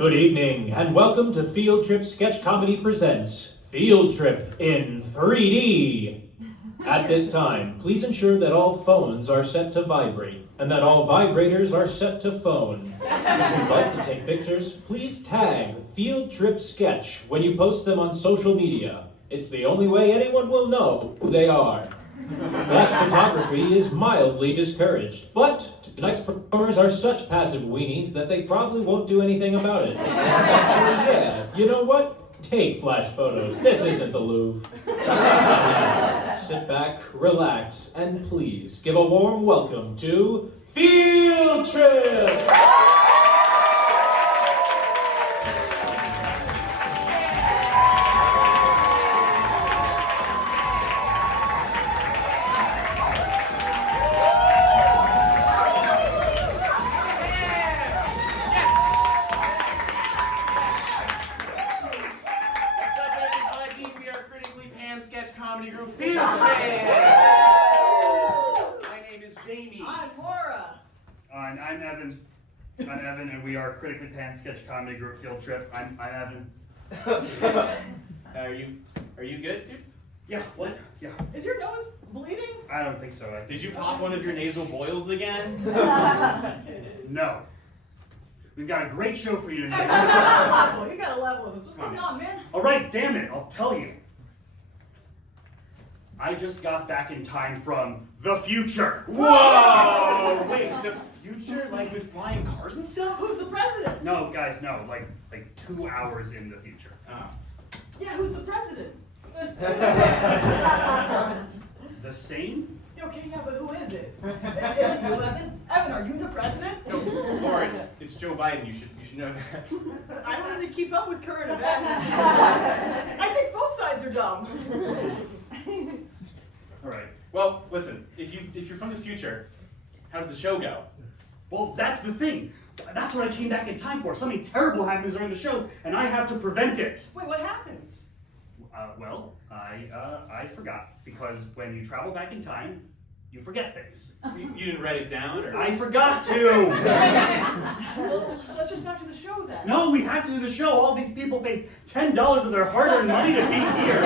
Good evening, and welcome to Field Trip Sketch Comedy presents Field Trip in 3D. At this time, please ensure that all phones are set to vibrate, and that all vibrators are set to phone. If you'd like to take pictures, please tag Field Trip Sketch when you post them on social media. It's the only way anyone will know who they are. Flash photography is mildly discouraged, but tonight's performers are such passive weenies that they probably won't do anything about it. Actually, yeah, you know what? Take flash photos. This isn't the Louvre. Sit back, relax, and please give a warm welcome to Field Trip! I'm Evan, and we are Critically Panned Sketch Comedy Group Field Trip. I'm Evan. Are you good, dude? Yeah, what? Yeah. Is your nose bleeding? I don't think so. Did you pop one of your nasal boils again? No. We've got a great show for you tonight. You gotta level with us. What's going on, man? Alright, damn it, I'll tell you. I just got back in time from the future. Whoa! Wait, the future? Like with flying cars and stuff? Who's the president? No, guys, no. Like 2 hours in the future. Oh. Yeah, who's the president? The same? Okay, yeah, but who is it? Is it you, Evan? Evan, are you the president? No, or it's Joe Biden. You should know that. I don't really keep up with current events. I think both sides are dumb. All right. Well, listen. If you're from the future, how does the show go? Well, that's the thing. That's what I came back in time for. Something terrible happens during the show, and I have to prevent it. Wait, what happens? Well, I forgot, because when you travel back in time, you forget things. You didn't write it down, or? I forgot to! Well, let's just not do the show then. No, we have to do the show. All these people paid $10 of their hard-earned money to be here.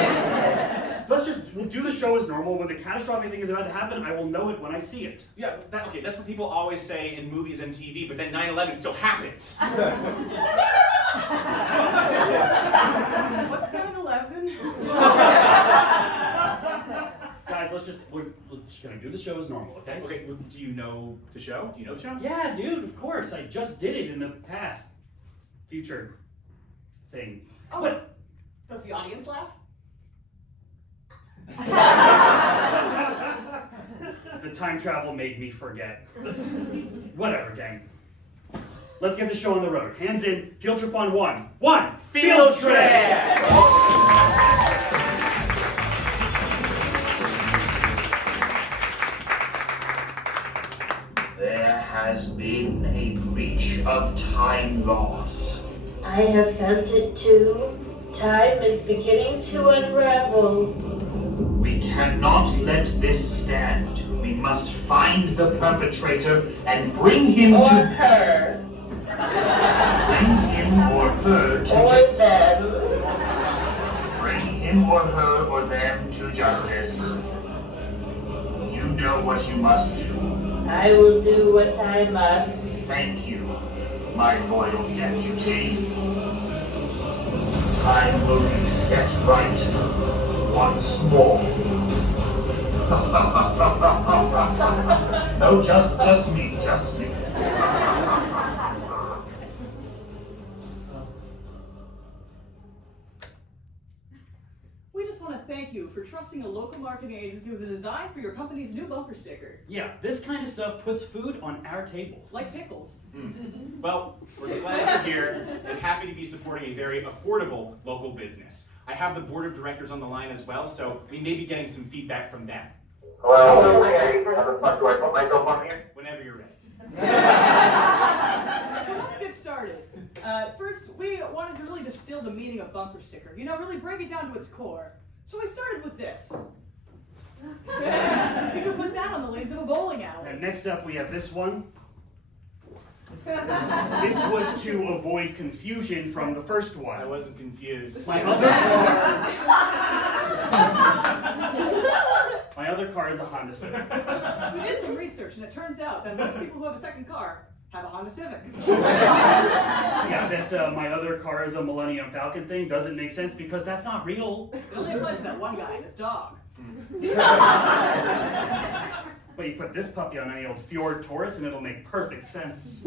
We'll do the show as normal. When the catastrophic thing is about to happen, I will know it when I see it. Yeah, okay, that's what people always say in movies and TV, but then 9/11 still happens. What's 9/11? Guys, we're just gonna do the show as normal, okay? Okay, well, do you know the show? Do you know the show? Yeah, dude, of course. I just did it in the past. Future thing. Oh, But does the audience laugh? the time travel made me forget. Whatever, gang. Let's get the show on the road. Hands in, field trip on one. Field trip! There has been a breach of time laws. I have felt it too. Time is beginning to unravel. We cannot let this stand. We must find the perpetrator and bring him Or to... her. Bring him or her to... Or them. Bring him or her or them to justice. You know what you must do. I will do what I must. Thank you, my loyal deputy. Time will be set right once more. No, just me. We just want to thank you for trusting a local marketing agency with a design for your company's new bumper sticker. Yeah, this kind of stuff puts food on our tables. Like pickles. Well, we're glad you're here and happy to be supporting a very affordable local business. I have the board of directors on the line as well, so we may be getting some feedback from them. Hello, okay. How the fuck do I put myself on here? Whenever you're ready. So let's get started. First, we wanted to really distill the meaning of bumper sticker. Really break it down to its core. So we started with this. You could put that on the lanes of a bowling alley. And next up we have this one. This was to avoid confusion from the first one. I wasn't confused. My other car is a Honda Civic. We did some research, and it turns out that most people who have a second car have a Honda Civic. Yeah, that my other car is a Millennium Falcon thing doesn't make sense because that's not real. It only applies to that one guy and his dog. But you put this puppy on any old Fjord Taurus and it'll make perfect sense.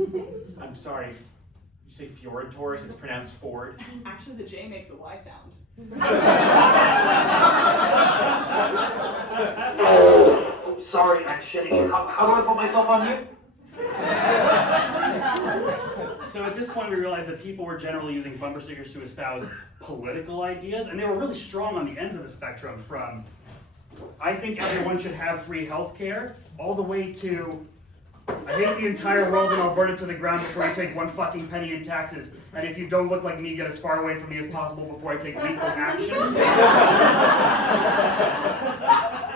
I'm sorry. You say Fjord Taurus? It's pronounced Ford. Actually, the J makes a Y sound. Oh, sorry, I'm shitty. How do I put myself on mute? So at this point we realized that people were generally using bumper stickers to espouse political ideas, and they were really strong on the ends of the spectrum, from I think everyone should have free health care, all the way to I hate the entire world and I'll burn it to the ground before I take one fucking penny in taxes, and if you don't look like me, get as far away from me as possible before I take lethal action.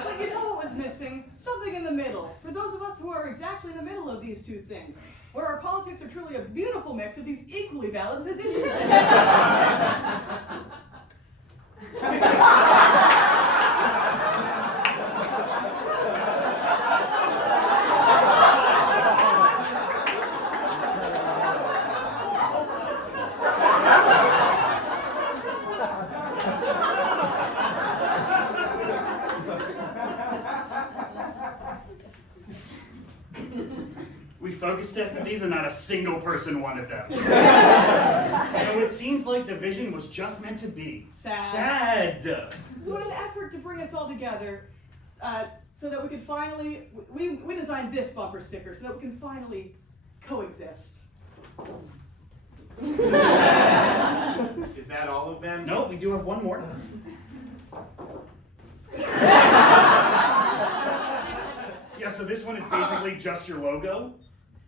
But you know what was missing? Something in the middle. For those of us who are exactly in the middle of these two things, where our politics are truly a beautiful mix of these equally valid positions. We focus tested these and not a single person wanted them. So it seems like division was just meant to be. Sad. Sad. So in an effort to bring us all together, so that we could finally, we designed this bumper sticker so that we can finally coexist. Is that all of them? No, we do have one more. Yeah, so this one is basically just your logo.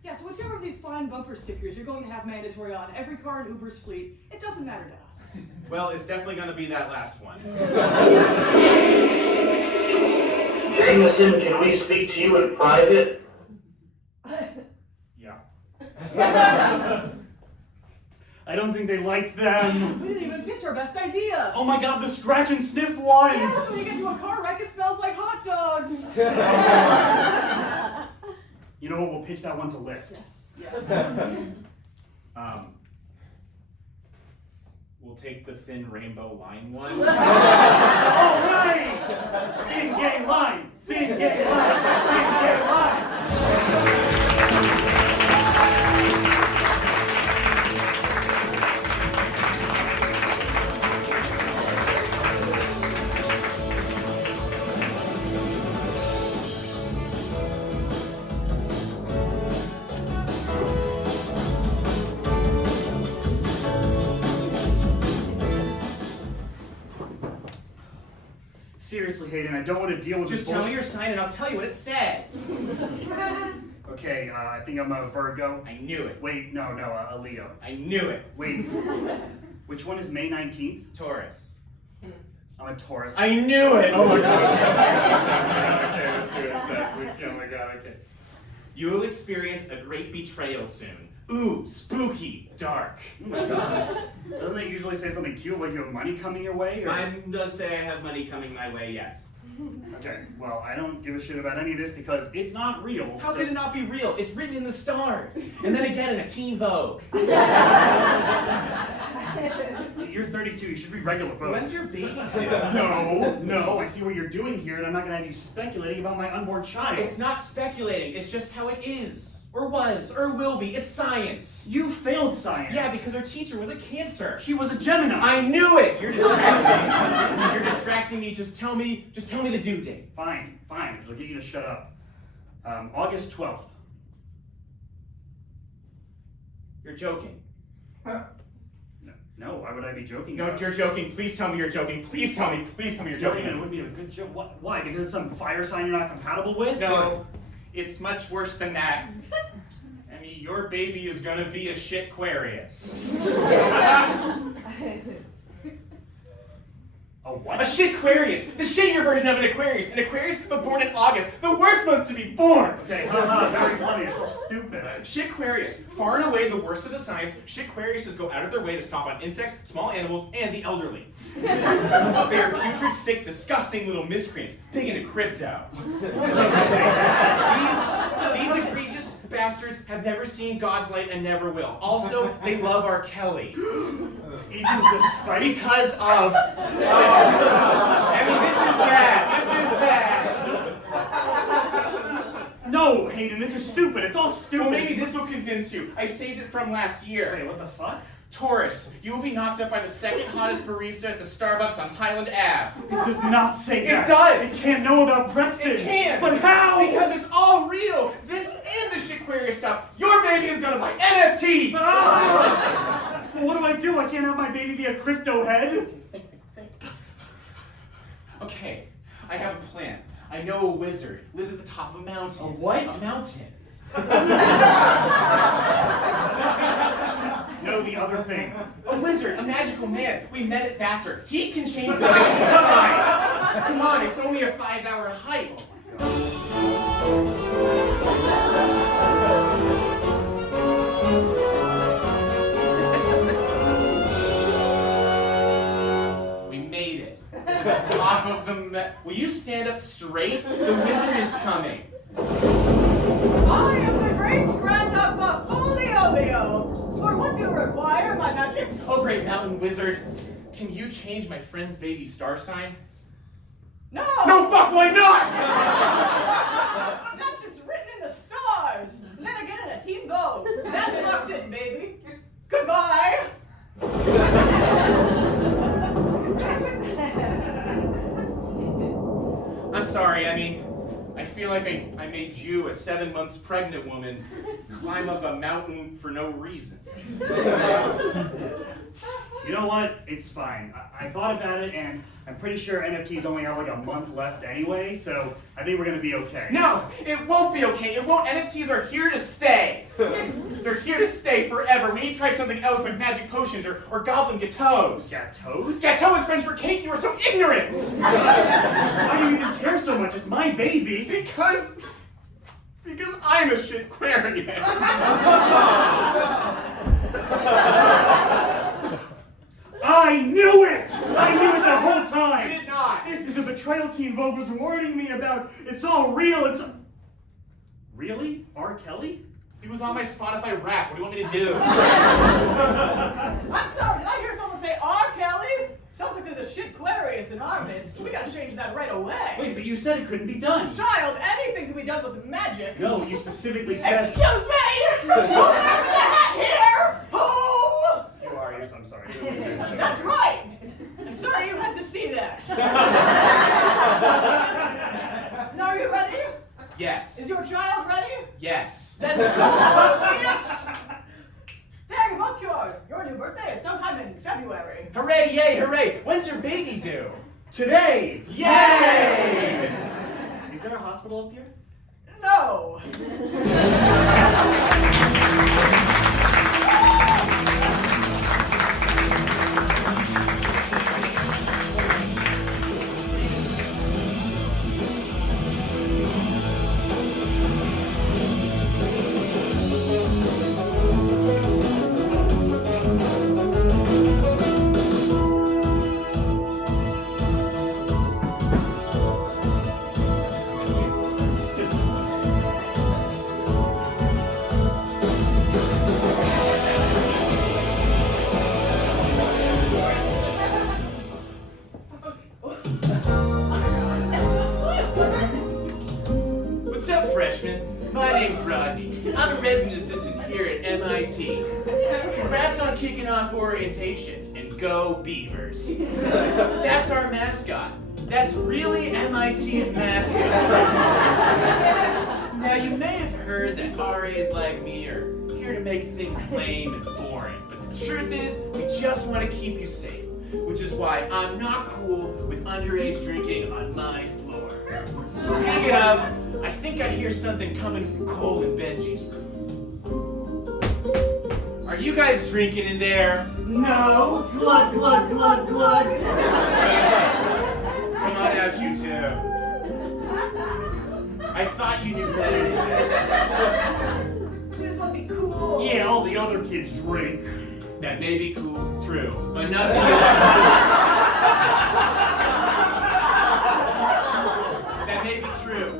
Yes, whichever of these fine bumper stickers you're going to have mandatory on every car in Uber's fleet, it doesn't matter to us. Well, it's definitely going to be that last one. Jameson, can we speak to you in private? Yeah. I don't think they liked them. We didn't even pitch our best idea. Oh my god, the scratch and sniff ones! Yes, when you get to a car wreck, it smells like hot dogs. You know what, we'll pitch that one to Lyft. Yes. We'll take the thin rainbow line one. Alright! Thin gay line! Thin gay line! Thin gay line! Seriously, Hayden, I don't want to deal with Just this tell me bullshit. your sign and I'll tell you what it says. Okay, I think I'm a Virgo. I knew it. Wait, no, a Leo. I knew it. Wait, which one is May 19th? Taurus. I'm a Taurus. I knew it! Oh my god. Okay, let's see what it says. Oh my god, okay. You will experience a great betrayal soon. Ooh, spooky, dark. Oh my god. Doesn't it usually say something cute, like you have money coming your way? Or... Mine does say I have money coming my way, yes. Okay, well, I don't give a shit about any of this because it's not real. How so... could it not be real? It's written in the stars. And then again in a Teen Vogue. You're 32, you should read regular Vogue. When's your baby due? No, I see what you're doing here, and I'm not gonna have you speculating about my unborn child. It's not speculating, it's just how it is. Or was, or will be. It's science. You failed science. Yeah, because our teacher was a Cancer. She was a Gemini. I knew it! You're distracting me. You're distracting me. Just tell me the due date. Fine, it'll get you to shut up. August 12th. You're joking. No, why would I be joking? No, about you're it? joking. Please tell me you're joking. Please tell me you're It joking. would be a good joke. Why? Because it's some fire sign you're not compatible with? No, it's much worse than that. I mean, your baby is gonna be a shit Aquarius. A what? A shitquarius. The shittier version of an Aquarius. An Aquarius, but born in August. The worst month to be born. Okay, haha, very funny. You're so stupid. Shitquarius. Far and away the worst of the signs, shitquariuses go out of their way to stomp on insects, small animals, and the elderly. They are putrid, sick, disgusting little miscreants, big into crypto. These egregious bastards have never seen God's light and never will. Also, they love R. Kelly. Even despite... Because of... I mean, this is bad. No, Hayden, this is stupid. It's all stupid. Well, maybe this will convince you. I saved it from last year. Wait, what the fuck? Taurus, you will be knocked up by the second hottest barista at the Starbucks on Highland Ave. It does not say that. It does. It can't know about Preston. It can. But how? Because it's all real. This and the shitquarius stuff. Your baby is gonna buy NFTs. Ah! Well, what do? I can't have my baby be a crypto head. Okay, I have a plan. I know a wizard. Lives at the top of a mountain. A what? A mountain. No, the other thing. A wizard, a magical man. We met at Vassar. He can change the sky. Come on, it's only a 5-hour hike. We made it. To the top of the Will you stand up straight? The wizard is coming. I am the great Grandpappy. For what do you require, my magics? Oh, great mountain wizard. Can you change my friend's baby star sign? No! No, fuck, why not? That's it's written in the stars. And then again in a team vote. That's locked in, baby. Goodbye. I'm sorry, I feel like I made you, a 7 months pregnant woman, climb up a mountain for no reason. You know what? It's fine. I thought about it, and I'm pretty sure NFTs only have like a month left anyway, so I think we're gonna be okay. No, it won't be okay. It won't. NFTs are here to stay. They're here to stay forever. We need to try something else like magic potions or goblin gâteaux. Gâteaux? Gâteau is French for cake. You are so ignorant. Why do you even care so much? It's my baby. Because I'm a shitquarian. I knew it! I knew it the whole time! You did not! This is the betrayal Teen Vogue was warning me about. It's all real, it's... Really? R. Kelly? He was on my Spotify rap. What do you want me to do? I'm sorry, did I hear someone say R. Kelly? Sounds like there's a shitquarius in our midst. We gotta change that right away. Wait, but you said it couldn't be done. Child, anything can be done with magic. No, you specifically said... Excuse me! Who's wearing the hat here? Who? You are, I'm sorry. That's right! I'm sorry you had to see that. Now, are you ready? Yes. Is your child ready? Yes. Then so be it! There, you both cured. Your new birthday is sometime in February. Hooray, yay, hooray. When's your baby due? Today! Yay! Is there a hospital up here? No. What's up, freshmen? My name's Rodney. I'm a resident assistant here at MIT. Congrats on kicking off orientation, and go Beavers. That's our mascot. That's really MIT's mascot. Now, you may have heard that RAs like me are here to make things lame and boring, but the truth is, we just want to keep you safe, which is why I'm not cool with underage drinking on my floor. Speaking of, I think I hear something coming from Cole and Benji's room. Are you guys drinking in there? No. Glug, glug, glug, glug. on out, you two. I thought you knew better than this. We just want to be cool. Yeah, all the other kids drink. That may be cool, true, but nothing is That may be true,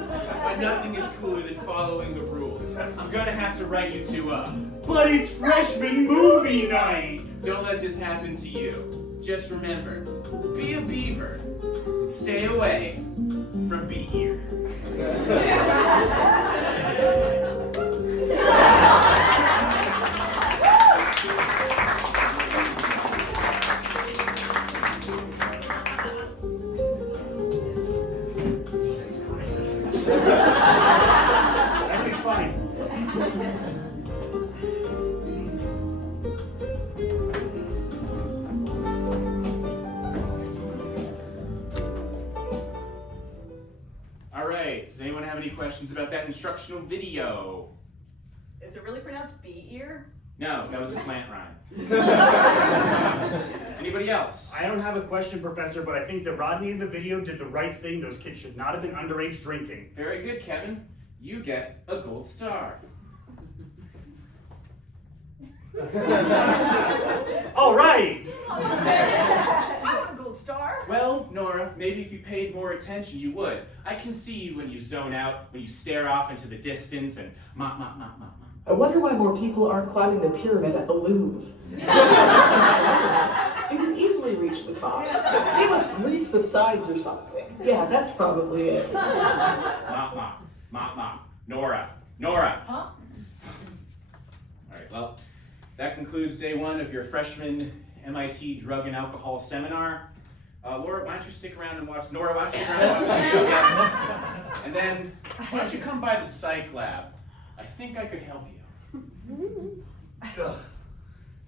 but nothing is cooler than following the rules. I'm gonna have to write you two up. But it's freshman movie night! Don't let this happen to you. Just remember, be a beaver and stay away from Be-Eer. Everything's fine. All right, does anyone have any questions about that instructional video? Is it really pronounced Be-Eer? No, that was a slant rhyme. Anybody else? I don't have a question, Professor, but I think that Rodney in the video did the right thing. Those kids should not have been underage drinking. Very good, Kevin. You get a gold star. All right! I want a gold star. Well, Nora, maybe if you paid more attention, you would. I can see you when you zone out, when you stare off into the distance and mop. I wonder why more people aren't climbing the pyramid at the Louvre. You can easily reach the top. They must grease the sides or something. Yeah, that's probably it. Mop. Nora. Huh? All right, well, that concludes day one of your freshman MIT drug and alcohol seminar. Laura, why don't you stick around and watch, Nora, why don't you stick around and watch the video again? And then, why don't you come by the psych lab? I think I could help you. Ugh.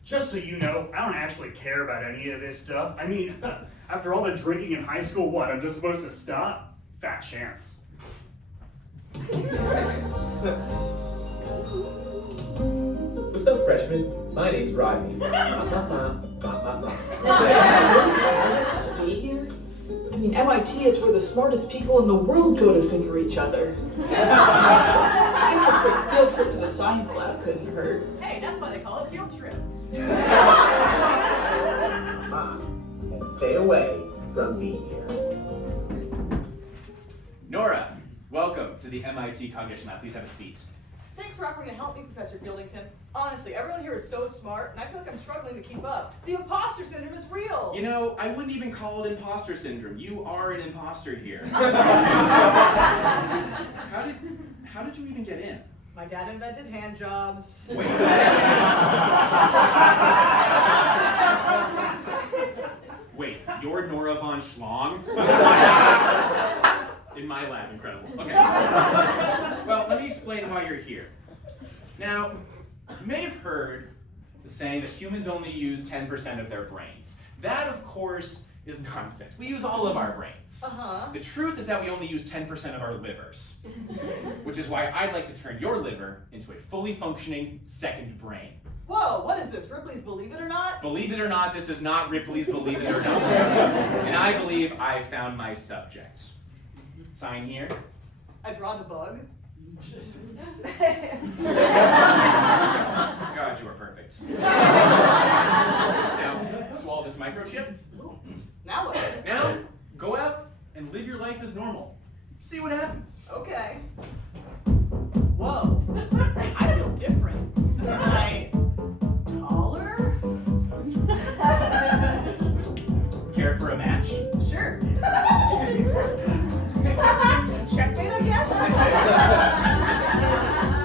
Just so you know, I don't actually care about any of this stuff. I mean, after all the drinking in high school, what, I'm just supposed to stop? Fat chance. What's up, freshmen? My name's Rodney. Be here? I mean, MIT is where the smartest people in the world go to figure each other. I guess a quick field trip to the science lab couldn't hurt. Hey, that's why they call it field trip. And stay away from Be-Eer. Nora, welcome to the MIT Cognition Lab. Please have a seat. Thanks for offering to help me, Professor Fieldington. Honestly, everyone here is so smart, and I feel like I'm struggling to keep up. The imposter syndrome is real. You know, I wouldn't even call it imposter syndrome. You are an imposter here. How did you even get in? My dad invented hand jobs. Wait. Wait, you're Nora von Schlong? In my lab, incredible. Okay. Well, let me explain why you're here. Now, you may have heard the saying that humans only use 10% of their brains. That, of course, is nonsense. We use all of our brains. Uh-huh. The truth is that we only use 10% of our livers, which is why I'd like to turn your liver into a fully functioning second brain. Whoa, what is this? Ripley's Believe It or Not? Believe it or not, this is not Ripley's Believe It or Not. And I believe I've found my subject. Sign here. I draw the bug. God, you are perfect. Now, swallow this microchip. Ooh, now what? Now, go out and live your life as normal. See what happens. Okay. Whoa, I feel different. Am I taller? Care for a match? Sure. Checkmate, I guess?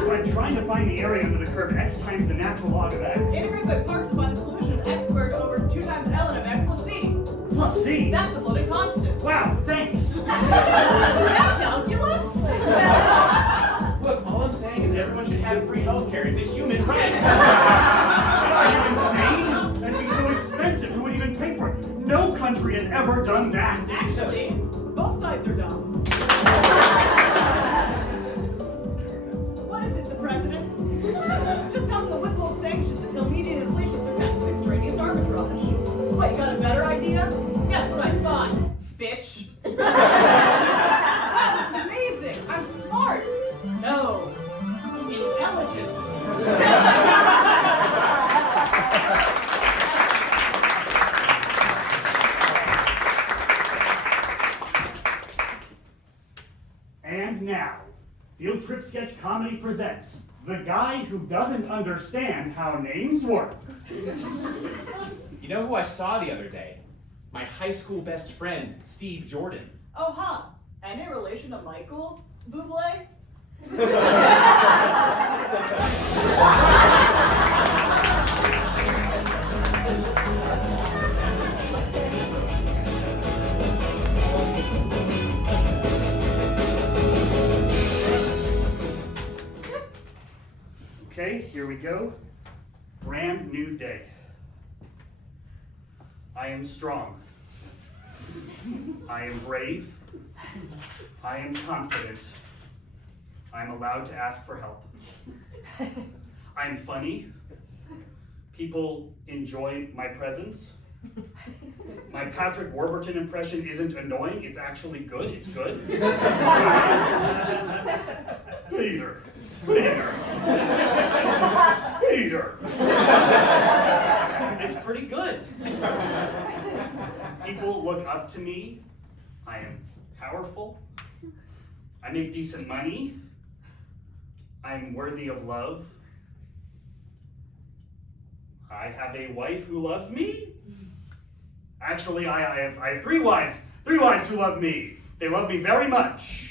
I'm trying to find the area under the curve x times the natural log of x. Integrate by parts to find the solution of x squared over 2 times ln of x plus c. Plus c? That's the floating constant. Wow, thanks! Is that calculus? Look, all I'm saying is everyone should have free healthcare. It's a human right. Are you insane? That'd be so expensive. Who would even pay for it? No country has ever done that. Actually, both sides are dumb. What is it, the president? Just tell them to withhold sanctions until median inflation surpasses extraneous arbitrage. What, you got a better idea? Yeah, that's what I thought, bitch. And now, Field Trip Sketch Comedy presents The Guy Who Doesn't Understand How Names Work. You know who I saw the other day? My high school best friend, Steve Jordan. Oh, huh. Any relation to Michael Bublé? Okay, here we go. Brand new day. I am strong. I am brave. I am confident. I am allowed to ask for help. I am funny. People enjoy my presence. My Patrick Warburton impression isn't annoying, it's actually good, it's good. Peter. Peter. Peter. It's pretty good. People look up to me. I am powerful. I make decent money. I'm worthy of love. I have a wife who loves me. Actually, I have 3 wives. 3 wives who love me. They love me very much.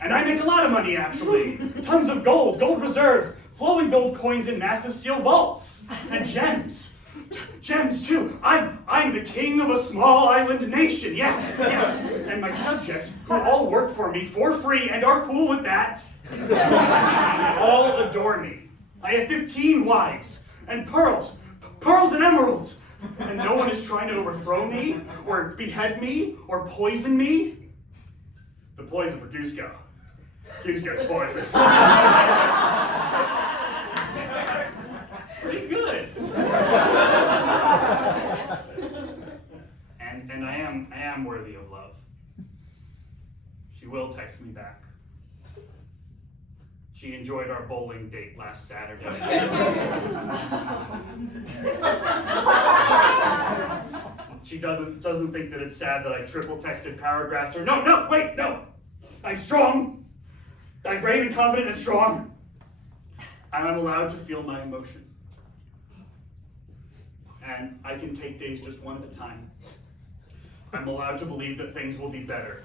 And I make a lot of money, actually. Tons of gold, gold reserves, flowing gold coins in massive steel vaults, and gems. Gems, too. I'm the king of a small island nation, yeah. And my subjects, who all work for me for free and are cool with that, all adore me. I have 15 wives, and pearls and emeralds. And no one is trying to overthrow me, or behead me, or poison me. The poison for Cusco. Cusco's poison. Pretty good. And I am worthy of love. She will text me back. She enjoyed our bowling date last Saturday. She doesn't think that it's sad that I triple texted paragraphs her. No, wait, no. I'm strong. I'm brave and confident and strong. And I'm allowed to feel my emotions. And I can take days just one at a time. I'm allowed to believe that things will be better.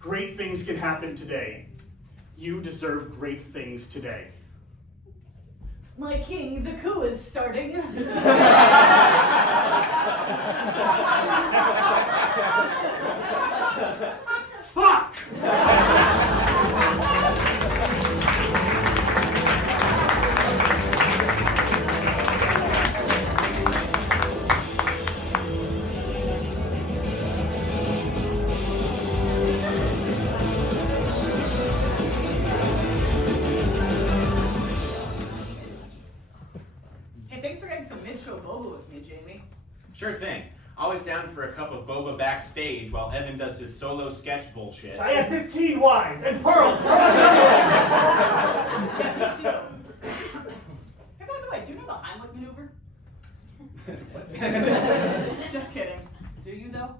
Great things can happen today. You deserve great things today. My king, the coup is starting. Fuck! Hey, thanks for getting some mid-show boba with me, Jamie. Sure thing. Always down for a cup of boba backstage while Evan does his solo sketch bullshit. I have 15 wives and pearls. Yeah, me too. Hey, by the way, do you know the Heimlich maneuver? Just kidding. Do you, though?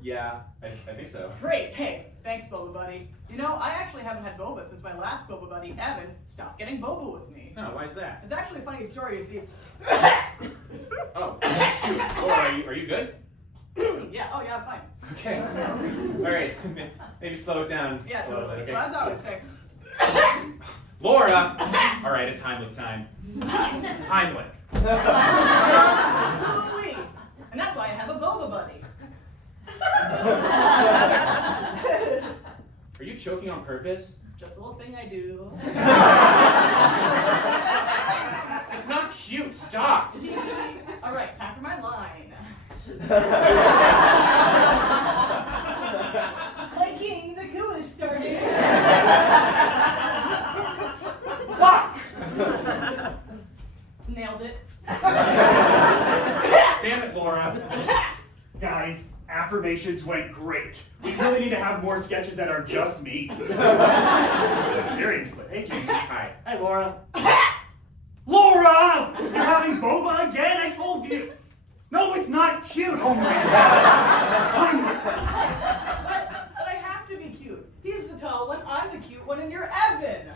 Yeah, I think so. Great. Hey, thanks, Boba Buddy. You know, I actually haven't had boba since my last Boba Buddy, Evan, stopped getting boba with me. No, why's that? It's actually a funny story, you see. Oh, shoot. Laura, are you good? Yeah, I'm fine. Okay. All right, maybe slow it down. Yeah, a little totally. bit, So as I was saying, Laura! All right, it's Heimlich time. Heimlich. Louie! And that's why I have a Boba Buddy. Are you choking on purpose? Just a little thing I do. It's not cute, stop! All right, time for my line. My king, the coup is starting. Fuck! Nailed it. Damn it, Laura. Guys, Affirmations went great. We really need to have more sketches that are just me. Seriously. Hey, Jamie. Hi. Hi, Laura. Laura! You're having boba again? I told you. No, it's not cute. Oh my god. But I have to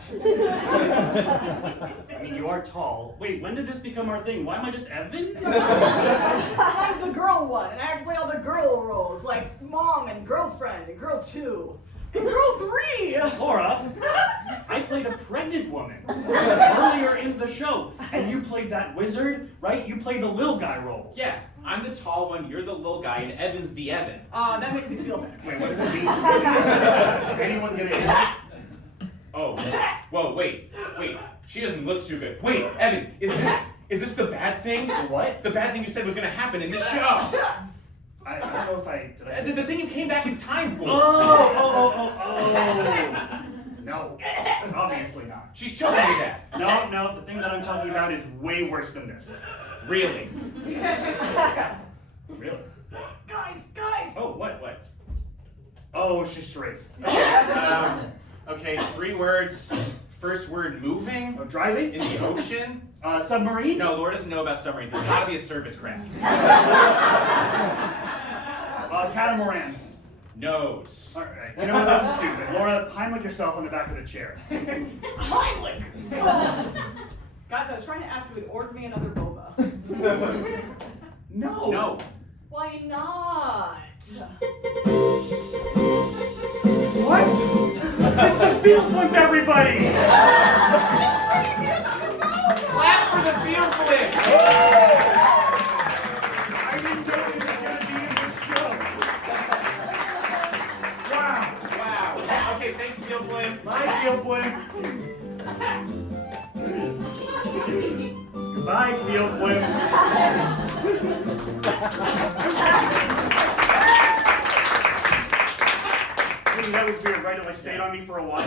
I mean, you are tall. Wait, when did this become our thing? Why am I just Evan? I'm the girl one, and I have to play all the girl roles, like mom and girlfriend and girl 2 and girl 3. Laura, I played a pregnant woman earlier in the show, and you played that wizard, right? You played the little guy roles. Yeah, I'm the tall one, you're the little guy, and Evan's the Evan. That makes me feel better. Wait, what does it mean? Is anyone gonna... Oh, whoa, wait. She doesn't look too good. Wait, Evan, is this the bad thing? What? The bad thing you said was gonna happen in this show. I don't know if I... Did I say The thing you came back in time for. Oh. No, obviously not. She's choking to death. No, the thing that I'm talking about is way worse than this. Really? Really? Guys! Oh, what? Oh, she's straight. Okay, 3 words. First word, moving. Oh, driving? In the ocean. Submarine? No, Laura doesn't know about submarines. It's gotta be a surface craft. Catamaran. Nose. Alright, you know what, this is stupid. Laura, Heimlich yourself on the back of the chair. Heimlich! Guys, I was trying to ask if you would order me another boba. No. Why not? What? It's the field blimp, everybody! Clap for the field blimp! I didn't know he was going to be in this show. Wow. Okay, thanks, field blimp. Bye, field blimp. Goodbye, field blimp. That was weird, right? It like stayed on me for a while.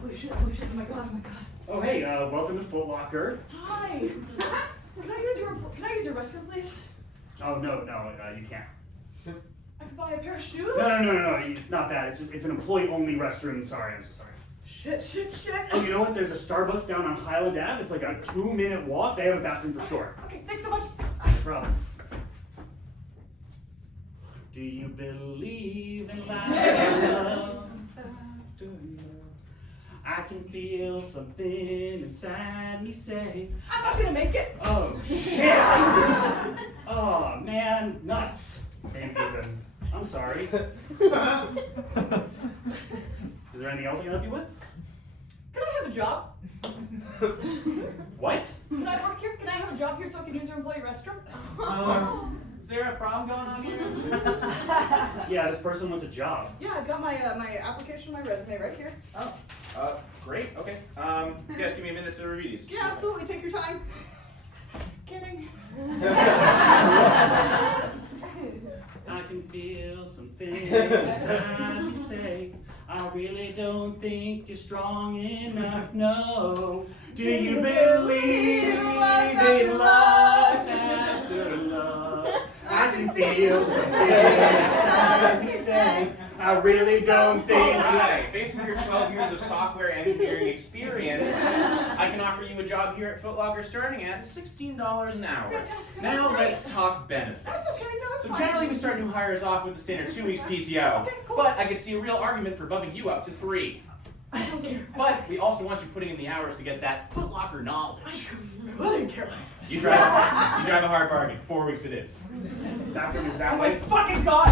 Holy shit, oh my god. Oh, hey, welcome to Foot Locker. Hi! Can I use your restroom, please? Oh, no, you can't. I can buy a pair of shoes? No, it's not that. It's an employee-only restroom. Sorry, I'm so sorry. Shit. Oh, you know what? There's a Starbucks down on Highland Ave. It's like a 2-minute walk. They have a bathroom for sure. Okay, thanks so much. No problem. Do you believe in life and love? I can feel something inside me say, I'm not gonna make it. oh shit! Oh man, nuts. Hey, Ethan. I'm sorry. Is there anything else I can help you with? Can I have a job? What? Can I work here? Can I have a job here so I can use your employee restroom? Is there a prom going on here? Yeah, this person wants a job. Yeah, I've got my application, my resume right here. Oh, great, okay. You guys give me a minute to review these. Yeah, absolutely. Take your time. Kidding. I can feel something inside me say, I really don't think you're strong enough, no. Do you believe in love after love? I can feel something inside me say, I really don't think. Alright, based on your 12 years of software engineering experience, I can offer you a job here at Foot Locker starting at $16 an hour. Fantastic. Now let's talk benefits. That's okay, no, that's So fine. generally we start new hires off with the standard 2 weeks PTO, Okay, cool. but I could see a real argument for bumping you up to 3. I don't care. But we also want you putting in the hours to get that Foot Locker knowledge. Couldn't care less. You drive a hard bargain. 4 weeks it is. Bathroom is that Oh my way. fucking god!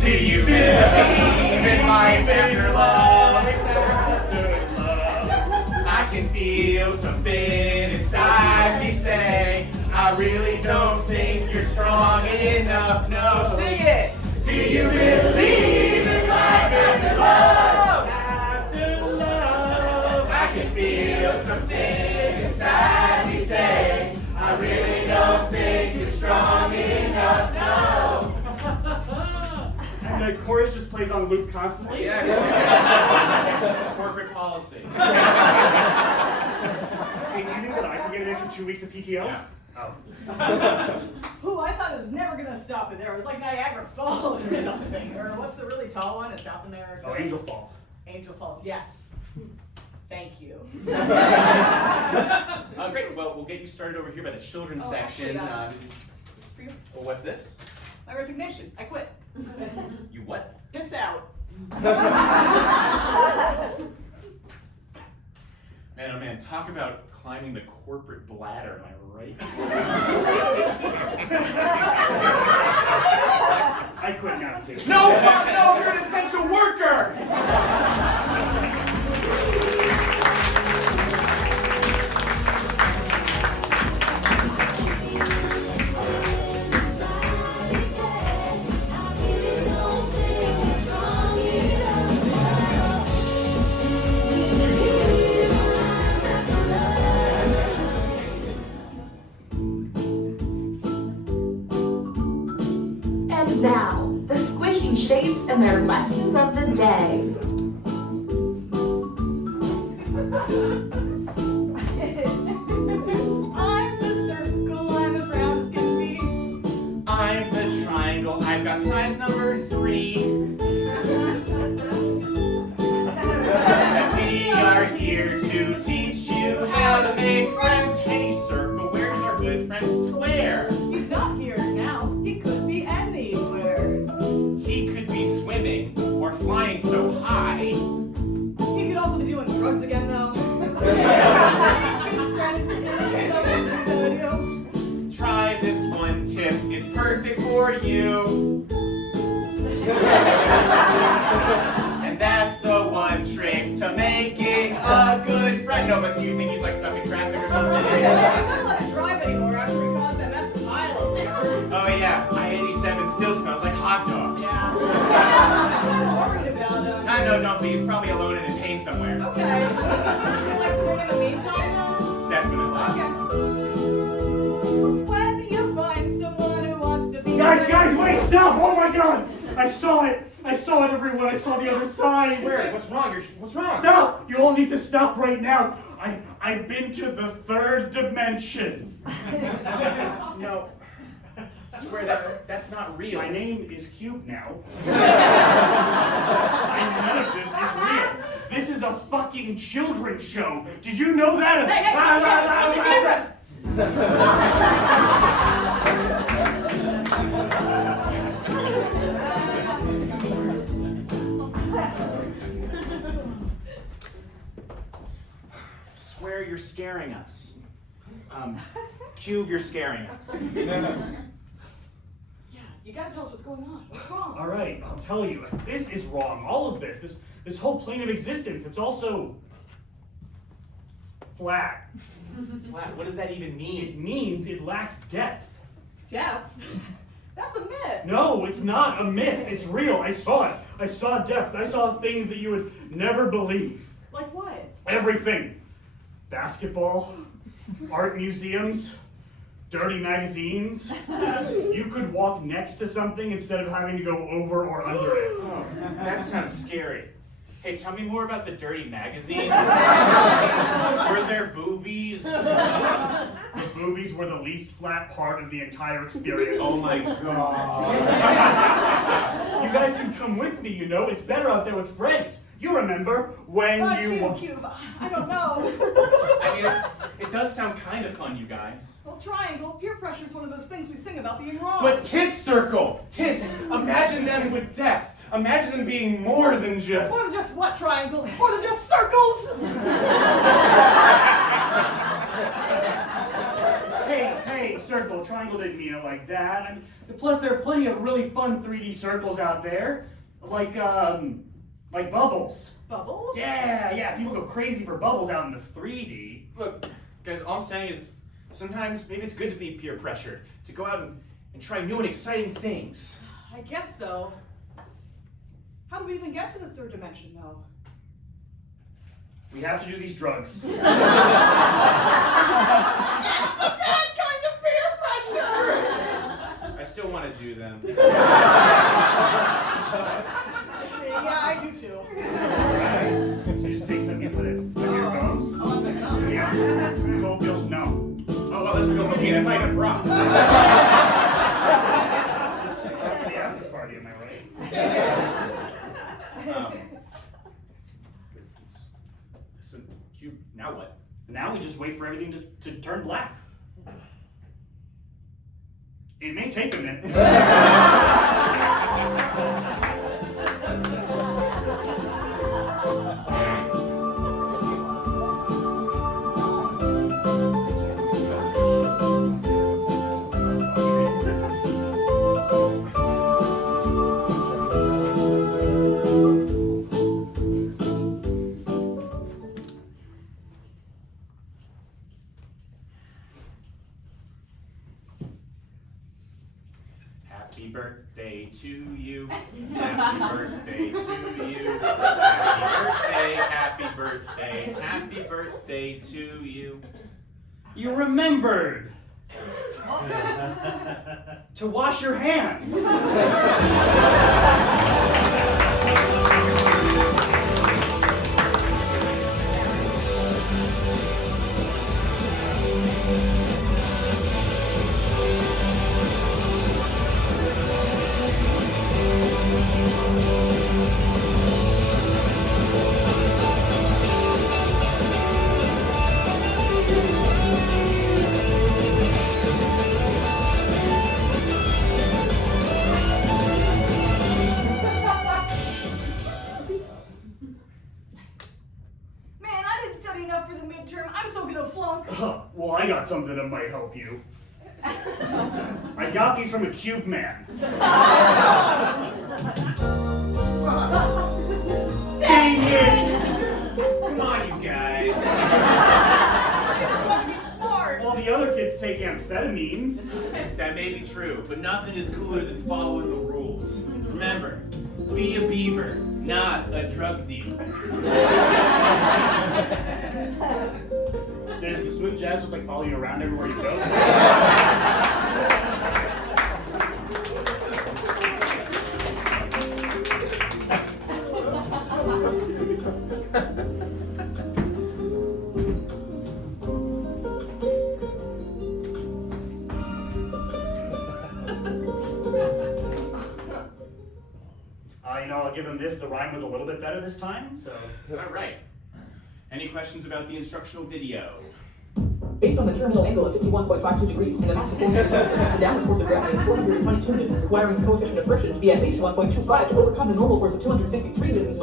Do you believe in life after love? I can feel something inside me say, I really don't think you're strong enough, no. Sing it! Do you believe in life after love? After love. I can feel something inside me say, I really don't think you're strong enough. always on loop constantly. Yeah, it's corporate policy. Hey, do you think that I can get an extra 2 weeks of PTO? Yeah. Oh. Ooh, I thought it was never gonna stop in there. It was like Niagara Falls or something. Or what's the really tall one in South America? Oh, Angel Fall. Angel Falls, yes. Thank you. Great. Well, we'll get you started over here by the children's section. This is for you. Well, what's this? My resignation. I quit. You what? Piss out. Man, oh man, talk about climbing the corporate bladder, am I right? I quit now too. No, fuck no, you're an essential worker! And now, the squishy shapes and their lessons of the day. I'm the circle, I'm as round as can be. I'm the triangle, I've got size number 3. We are here to teach you how to make friends. Hey, circle, where's our good friend Square? He's not here now. He could be anywhere. He could be swimming or flying so high. He could also be doing drugs again, though. Try this one tip, it's perfect for you. And that's the one trick to making a good friend. No, but do you think he's like stuck in traffic or something? He's not allowed to drive anymore after he caused that massive pile over there. Oh yeah, I-87 still smells like hot dogs. Yeah. I'm worried about him. I know, don't be. He's probably alone and in pain somewhere. Okay. You like sing in the meantime, though? Definitely. Okay. When you find someone who wants to be... Guys, wait, stop! Oh my god! I saw it, everyone. I saw the other side. Swear, what's wrong? What's wrong? Stop! You all need to stop right now. I've been to the 3rd dimension. No. Swear, that's not real. My name is Cube now. None of this is real. This is a fucking children's show. Did you know that? Hey, Swear, you're scaring us. Cube, you're scaring us. Yeah, you gotta tell us what's going on. What's wrong? All right, I'll tell you. This is wrong. All of this whole plane of existence, it's also flat. Flat, what does that even mean? It means it lacks depth. Depth? That's a myth. No, it's not a myth. It's real. I saw it. I saw depth. I saw things that you would never believe. Like what? Everything. Basketball, art museums, dirty magazines. You could walk next to something instead of having to go over or under it. Oh, that sounds scary. Hey, tell me more about the dirty magazines. Were there boobies? The boobies were the least flat part of the entire experience. Oh my god. You guys can come with me, you know. It's better out there with friends. You remember when Cube. I don't know. I mean, it does sound kind of fun, you guys. Well, triangle, peer pressure is one of those things we sing about being wrong. But tits, circle! Tits! Imagine them with depth. Imagine them being more than just... More than just what, triangle? More than just circles! Hey, circle, triangle didn't mean it like that. I mean, plus, there are plenty of really fun 3D circles out there. Like bubbles. Bubbles? Yeah, people go crazy for bubbles out in the 3D. Look, guys, all I'm saying is sometimes maybe it's good to be peer pressured, to go out and try new and exciting things. I guess so. How do we even get to the 3rd dimension, though? We have to do these drugs. That's the bad kind of peer pressure! I still want to do them. No cocaine, that's not even rock. The after party, am I right? So, now what? Now we just wait for everything to turn black. It may take a minute. Happy birthday to you. Happy birthday to you. Happy birthday, happy birthday to you. You remembered to wash your hands. Well, I got something that might help you. I got these from a cube man. Dang it! Come on, you guys. Be smart. Well, the other kids take amphetamines. That may be true, but nothing is cooler than following the rules. Remember, be a beaver, not a drug dealer. Does the smooth jazz just like follow you around everywhere you go? You know, I'll give him this. The rhyme was a little bit better this time, so. All right. Any questions about the instructional video? Based on the terminal angle of 51.52 degrees and the mass of 4 newtons, the downward force of gravity is 422 newtons, requiring the coefficient of friction to be at least 1.25 to overcome the normal force of 263 newtons.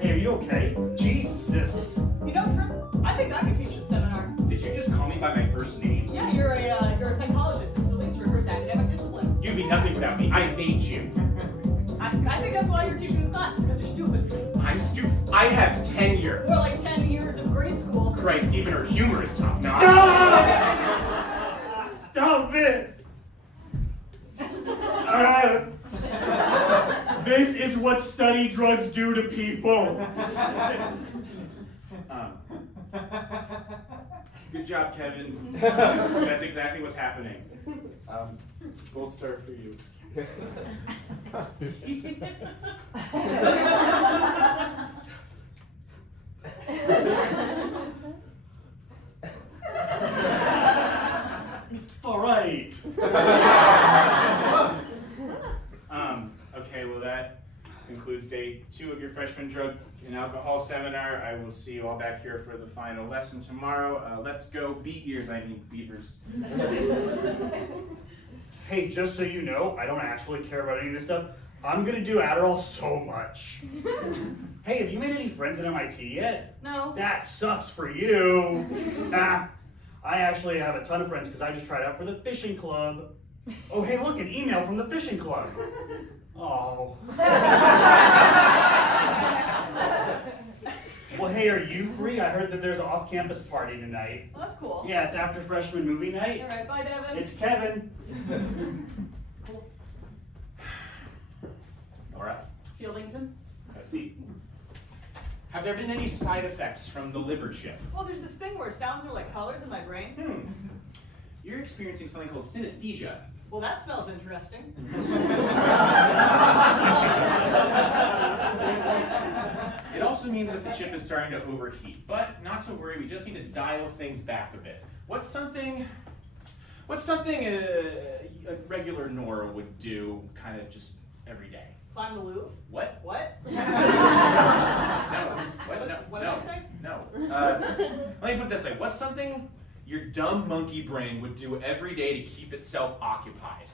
Hey, are you okay? Jesus. You know, Trip, I think I could teach a seminar. Did you just call me by my first name? Yeah, you're a psychologist. It's the least rigorous academic discipline. You'd be nothing without me. I made you. I think that's why you're teaching this class, is because you're stupid. I'm stupid. I have tenure. More like 10 years of grade school. Christ, even her humor is top notch. Stop! Stop it! This is what study drugs do to people. Good job, Kevin. That's exactly what's happening. Gold star for you. All right. Okay, well that concludes day 2 of your freshman drug and alcohol seminar. I will see you all back here for the final lesson tomorrow. Let's go Be-Eers, I mean beavers. Hey, just so you know, I don't actually care about any of this stuff. I'm gonna do Adderall so much. Hey, have you made any friends at MIT yet? No. That sucks for you. Nah, I actually have a ton of friends because I just tried out for the fishing club. Oh, hey, look, an email from the fishing club. Oh. Well, hey, are you free? I heard that there's an off-campus party tonight. Well, that's cool. Yeah, it's after freshman movie night. All right, bye, Devin. It's Kevin. All right. Fieldington. I see. Have there been any side effects from the liver chip? Well, there's this thing where sounds are like colors in my brain. You're experiencing something called synesthesia. Well, that smells interesting. It also means that the chip is starting to overheat, but not to worry, we just need to dial things back a bit. What's something a regular Nora would do kind of just every day? Climb the Louvre? What? What? No. What? No. What did no. I say? No. Let me put it this way. What's something your dumb monkey brain would do every day to keep itself occupied?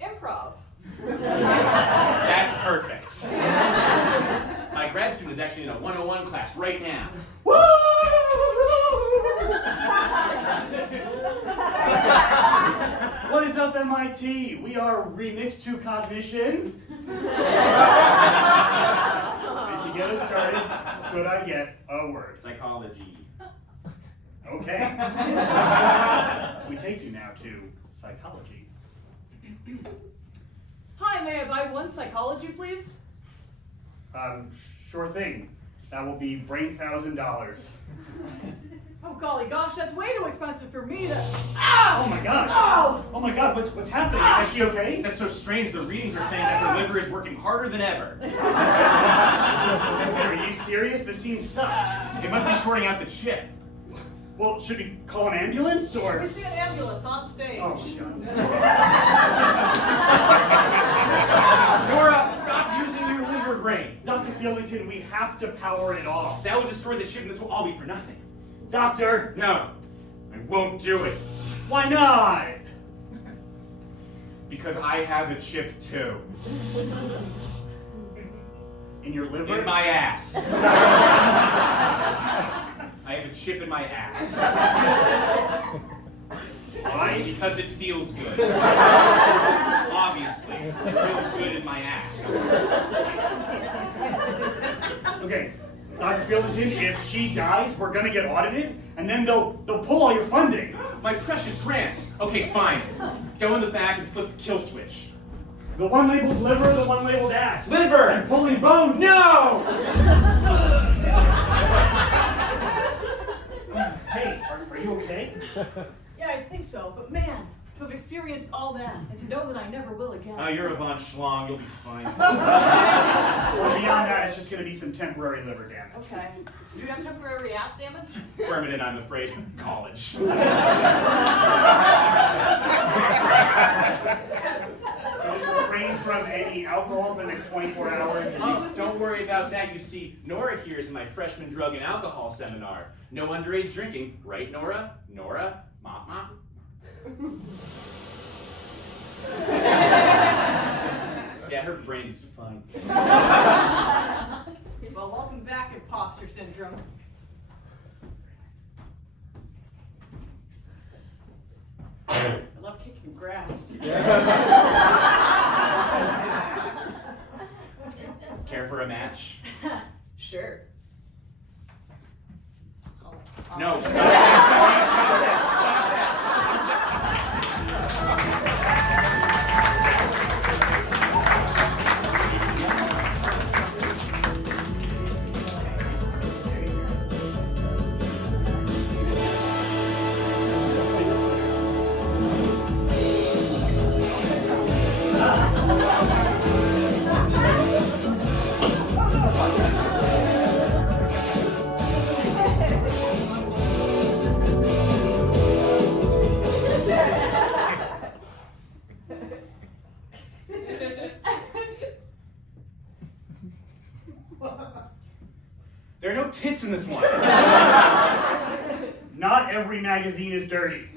Improv. That's perfect. My grad student is actually in a 101 class right now. What is up, MIT? We are Remix to Cognition. And to get us started, could I get a word? Psychology. Okay. We take you now to psychology. Hi, may I buy one psychology, please? Sure thing. That will be $1,000. Oh, golly gosh, that's way too expensive for me to... Ow! Oh my god! Ow! Oh my god, what's happening? Is she okay? That's so strange. The readings are saying that her liver is working harder than ever. Are you serious? This scene sucks. It must be shorting out the chip. Well, should we call an ambulance or? We see an ambulance on stage. Oh my god. Nora, stop using your liver brain. Dr. Fieldington, we have to power it off. That will destroy the chip and this will all be for nothing. Doctor! No, I won't do it. Why not? Because I have a chip too. In your liver? In my ass. I have a chip in my ass. Why? Because it feels good. Obviously. It feels good in my ass. Okay, Dr. Fieldington, if she dies, we're gonna get audited, and then they'll pull all your funding. My precious grants. Okay, fine. Go in the back and flip the kill switch. The one labeled liver, the one labeled ass. Liver! And pulling bones. No! Hey, are you okay? Yeah, I think so, but man, to have experienced all that, and to know that I never will again. Oh, you're a von Schlong. You'll be fine. Well, beyond that, it's just gonna be some temporary liver damage. Okay. Do you have temporary ass damage? Permanent, I'm afraid. College. So just refrain from any alcohol for the next 24 hours. Oh, don't worry about that. You see, Nora here is in my freshman drug and alcohol seminar. No underage drinking, right, Nora? Nora? Mama? Yeah, her brain's fine. Well, welcome back, imposter syndrome. I love kicking grass. Care for a match? Sure. No, stop that. Stop that. There are no tits in this one. Not every magazine is dirty.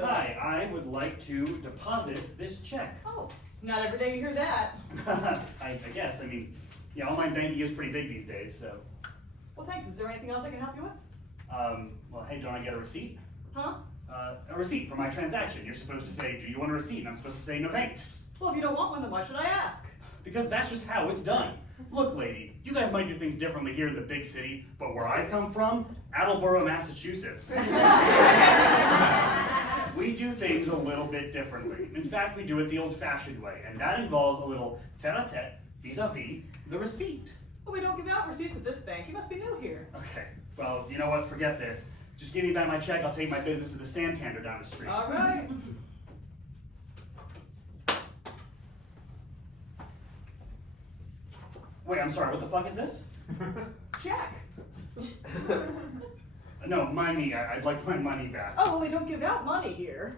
Hi, I would like to deposit this check. Oh, not every day you hear that. I guess. I mean, Yeah, online banking is pretty big these days, so. Well, thanks. Is there anything else I can help you with? Well, hey, don't I get a receipt? Huh? A receipt for my transaction. You're supposed to say, do you want a receipt? And I'm supposed to say, no thanks. Well, if you don't want one, then why should I ask? Because that's just how it's done. Look, lady, you guys might do things differently here in the big city, but where I come from, Attleboro, Massachusetts, we do things a little bit differently. In fact, we do it the old-fashioned way, and that involves a little tete-a-tete vis-a-vis the receipt. Well, we don't give out receipts at this bank. You must be new here. Okay, well, you know what? Forget this. Just give me back my check. I'll take my business to the Santander down the street. All right. Wait, I'm sorry. What the fuck is this? Check. No, money. I'd like my money back. Oh, well, we don't give out money here.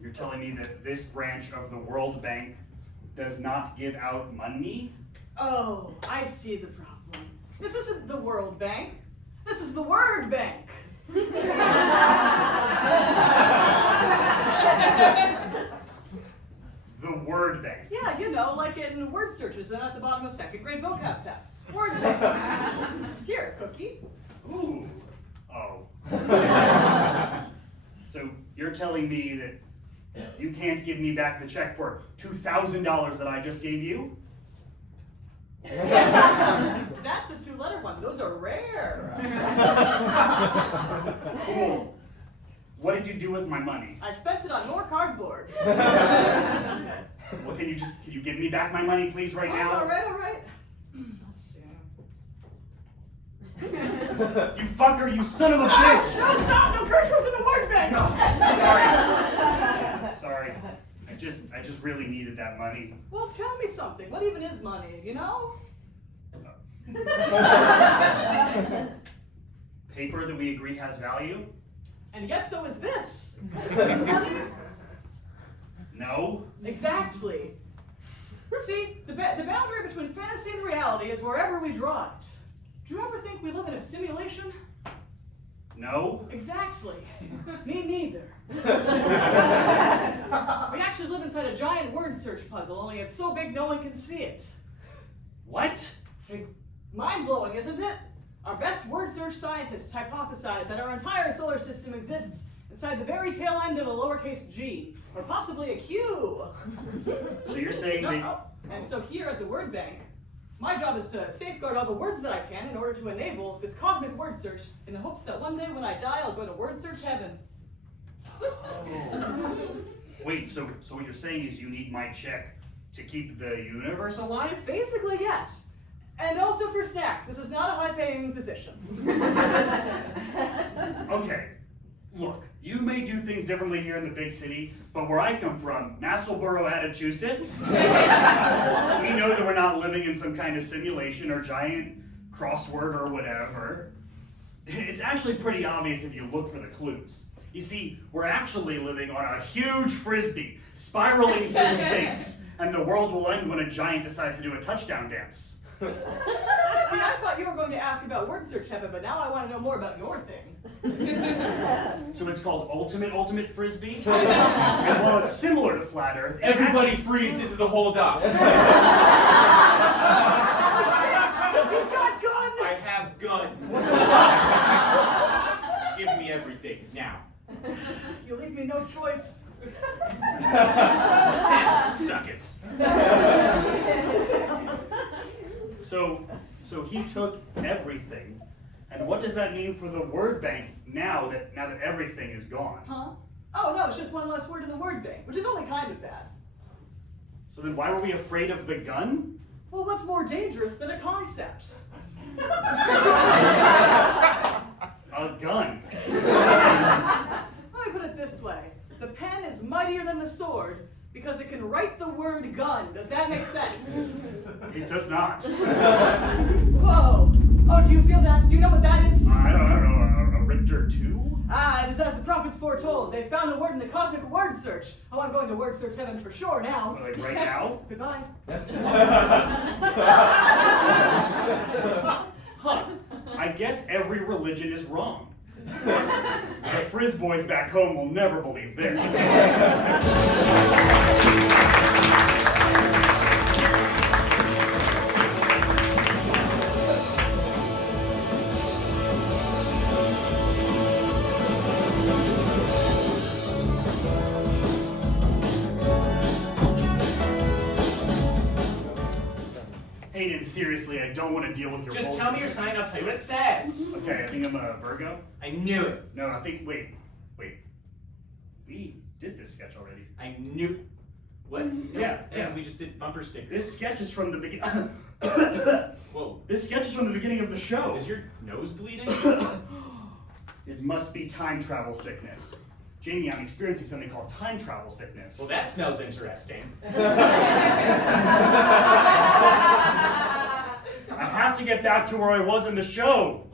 You're telling me that this branch of the World Bank does not give out money? Oh, I see the problem. This isn't the World Bank. This is the Word Bank. The Word Bank. Yeah, you know, like in word searches and at the bottom of second grade vocab tests. Word Bank. Here, cookie. Ooh. Oh. So you're telling me that you can't give me back the check for $2,000 that I just gave you? That's a two-letter one. Those are rare. Cool. What did you do with my money? I spent it on more cardboard. Well, can you give me back my money, please, right now? All right. Let's see. You fucker, you son of a bitch! No, stop! No curse words in the Word Bank! Sorry. I just really needed that money. Well, tell me something. What even is money, you know? Paper that we agree has value? And yet so is this. Is money? No. Exactly. See, the boundary between fantasy and reality is wherever we draw it. Do you ever think we live in a simulation? No. Exactly. Me neither. We actually live inside a giant word search puzzle, only it's so big no one can see it. What? Mind-blowing, isn't it? Our best word search scientists hypothesize that our entire solar system exists inside the very tail end of a lowercase g, or possibly a q. So you're saying that... And so here at the Word Bank, my job is to safeguard all the words that I can in order to enable this cosmic word search in the hopes that one day when I die, I'll go to word search heaven. Wait, so what you're saying is you need my check to keep the universe alive? Basically, yes. And also for snacks. This is not a high-paying position. Okay, look, you may do things differently here in the big city, but where I come from, Nasselboro, Massachusetts, we know that we're not living in some kind of simulation or giant crossword or whatever. It's actually pretty obvious if you look for the clues. You see, we're actually living on a huge frisbee, spiraling through space, and the world will end when a giant decides to do a touchdown dance. See, I thought you were going to ask about word search heaven, but now I want to know more about your thing. So it's called Ultimate Frisbee? And while it's similar to Flat Earth, Everybody freeze, this is a hold up. He's got gun! I have gun. Give me everything, now. You leave me no choice. Suckers. So he took everything, and what does that mean for the word bank now that everything is gone? Huh? Oh no, it's just one less word in the word bank, which is only kind of bad. So then why were we afraid of the gun? Well, what's more dangerous than a concept? A gun. Let me put it this way. The pen is mightier than the sword because it can write the word gun. Does that make sense? It does not. Whoa. Oh, do you feel that? Do you know what that is? I don't know, a Richter 2? Ah, it is as the prophets foretold. They found a word in the cosmic word search. Oh, I'm going to word search heaven for sure now. Like right now? Goodbye. Huh. I guess every religion is wrong. The Frizz boys back home will never believe this. and seriously, I don't want to deal with your Just bullshit. tell me your sign, I'll tell you what it says. Okay, I think I'm a Virgo. I knew it. No, I think, wait. We did this sketch already. I knew. What? No, Yeah. We just did bumper stickers. This sketch is from the beginning. Whoa. This sketch is from the beginning of the show. Is your nose bleeding? It must be time travel sickness. Jamie, I'm experiencing something called time travel sickness. Well, that smells interesting. I have to get back to where I was in the show.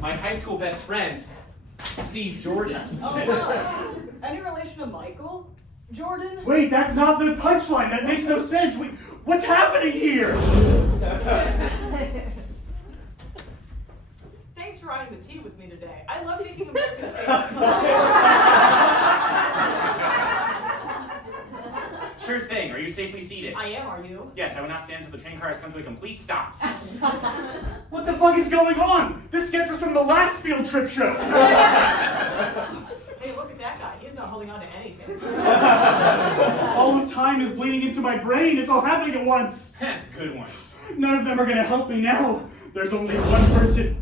My high school best friend, Steve Jordan. Oh, no. Any relation to Michael Jordan? Wait, that's not the punchline. That makes no sense. Wait, what's happening here? Thanks for riding the tea with me today. I love taking American statements. Sure thing. Are you safely seated? I am, are you? Yes, I will not stand until the train car has come to a complete stop. What the fuck is going on? This sketch was from the last field trip show. Hey, look at that guy. He's not holding on to anything. All of time is bleeding into my brain. It's all happening at once. Good one. None of them are gonna help me now. There's only one person.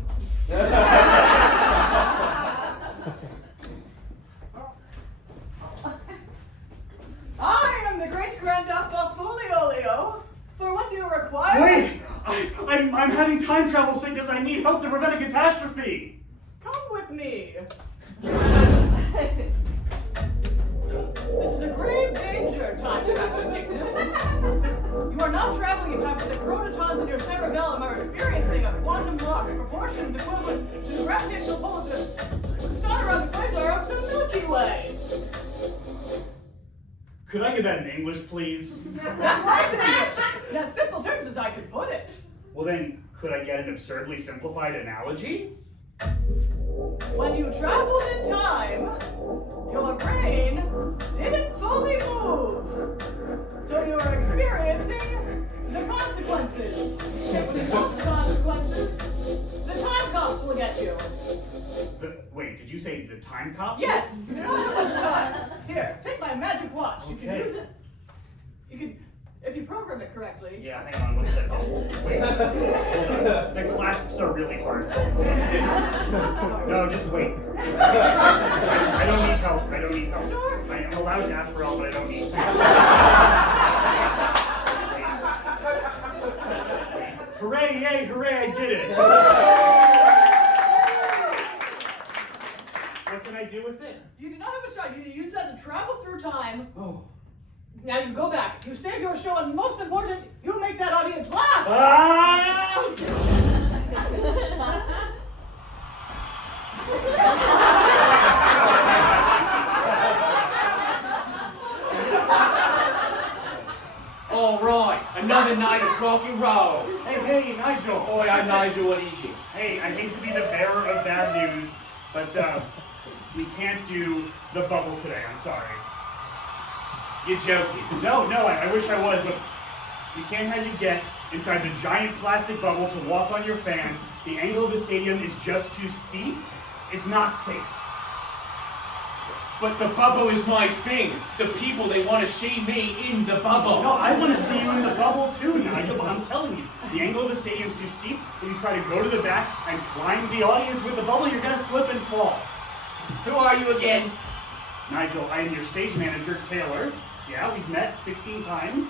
I am the great-granddaughter of Foliolio. For what do you require? Wait! I'm having time travel sickness. I need help to prevent a catastrophe. Come with me. This is a grave danger, time travel sickness. You are not traveling in time, but the chronotons in your cerebellum are experiencing a quantum lock in proportions equivalent to the gravitational pull of the sun around the quasar of the Milky Way. Could I get that in English, please? That was English. In as simple terms as I could put it. Well then, could I get an absurdly simplified analogy? When you traveled in time, your brain didn't fully move. So you were experiencing the consequences. And when you have the consequences, the time cops will get you. Wait, did you say the time cops? Yes, you don't have much time. Here, take my magic watch. You can Okay. use it. You can, if you program it correctly. Yeah, hang on one second. Wait, hold on. The clasps are really hard. No, just wait. I don't need help. I don't need help. Sure. I am allowed to ask for help, but I don't need to. Hooray, yay, hooray, I did it. What can I do with it? You do not have a shot. You use that to travel through time. Oh. Now you go back. You save your show, and most important, you make that audience laugh. Ah! All right, another night of rock and roll. Hey, Nigel. Oi, I'm Nigel, what is you? Hey, I hate to be the bearer of bad news, but we can't do the bubble today. I'm sorry. You're joking. No, I wish I was, but we can't have you get inside the giant plastic bubble to walk on your fans. The angle of the stadium is just too steep. It's not safe. But the bubble is my thing. The people, they want to see me in the bubble. No, I want to see you in the bubble too, Nigel, but I'm telling you, the angle of the stadium is too steep. When you try to go to the back and climb the audience with the bubble, you're going to slip and fall. Who are you again? Nigel, I am your stage manager, Taylor. Yeah, we've met 16 times.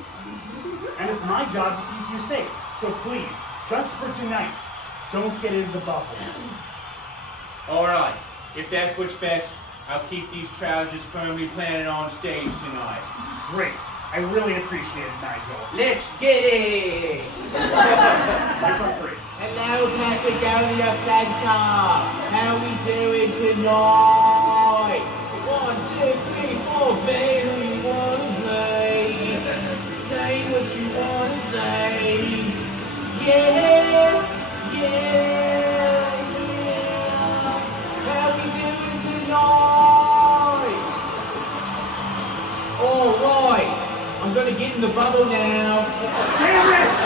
And it's my job to keep you safe. So please, just for tonight, don't get into the bubble. All right, if that's what's best, I'll keep these trousers firmly planted on stage tonight. Great. I really appreciate it, Nigel. Let's get it! It's on free. Hello, Patagonia Santa. How we doing tonight? 1, 2, 3, 4, babe, who you wanna play? Say what you wanna say. Yeah. How we doing tonight? All right, I'm gonna get in the bubble now. Damn it!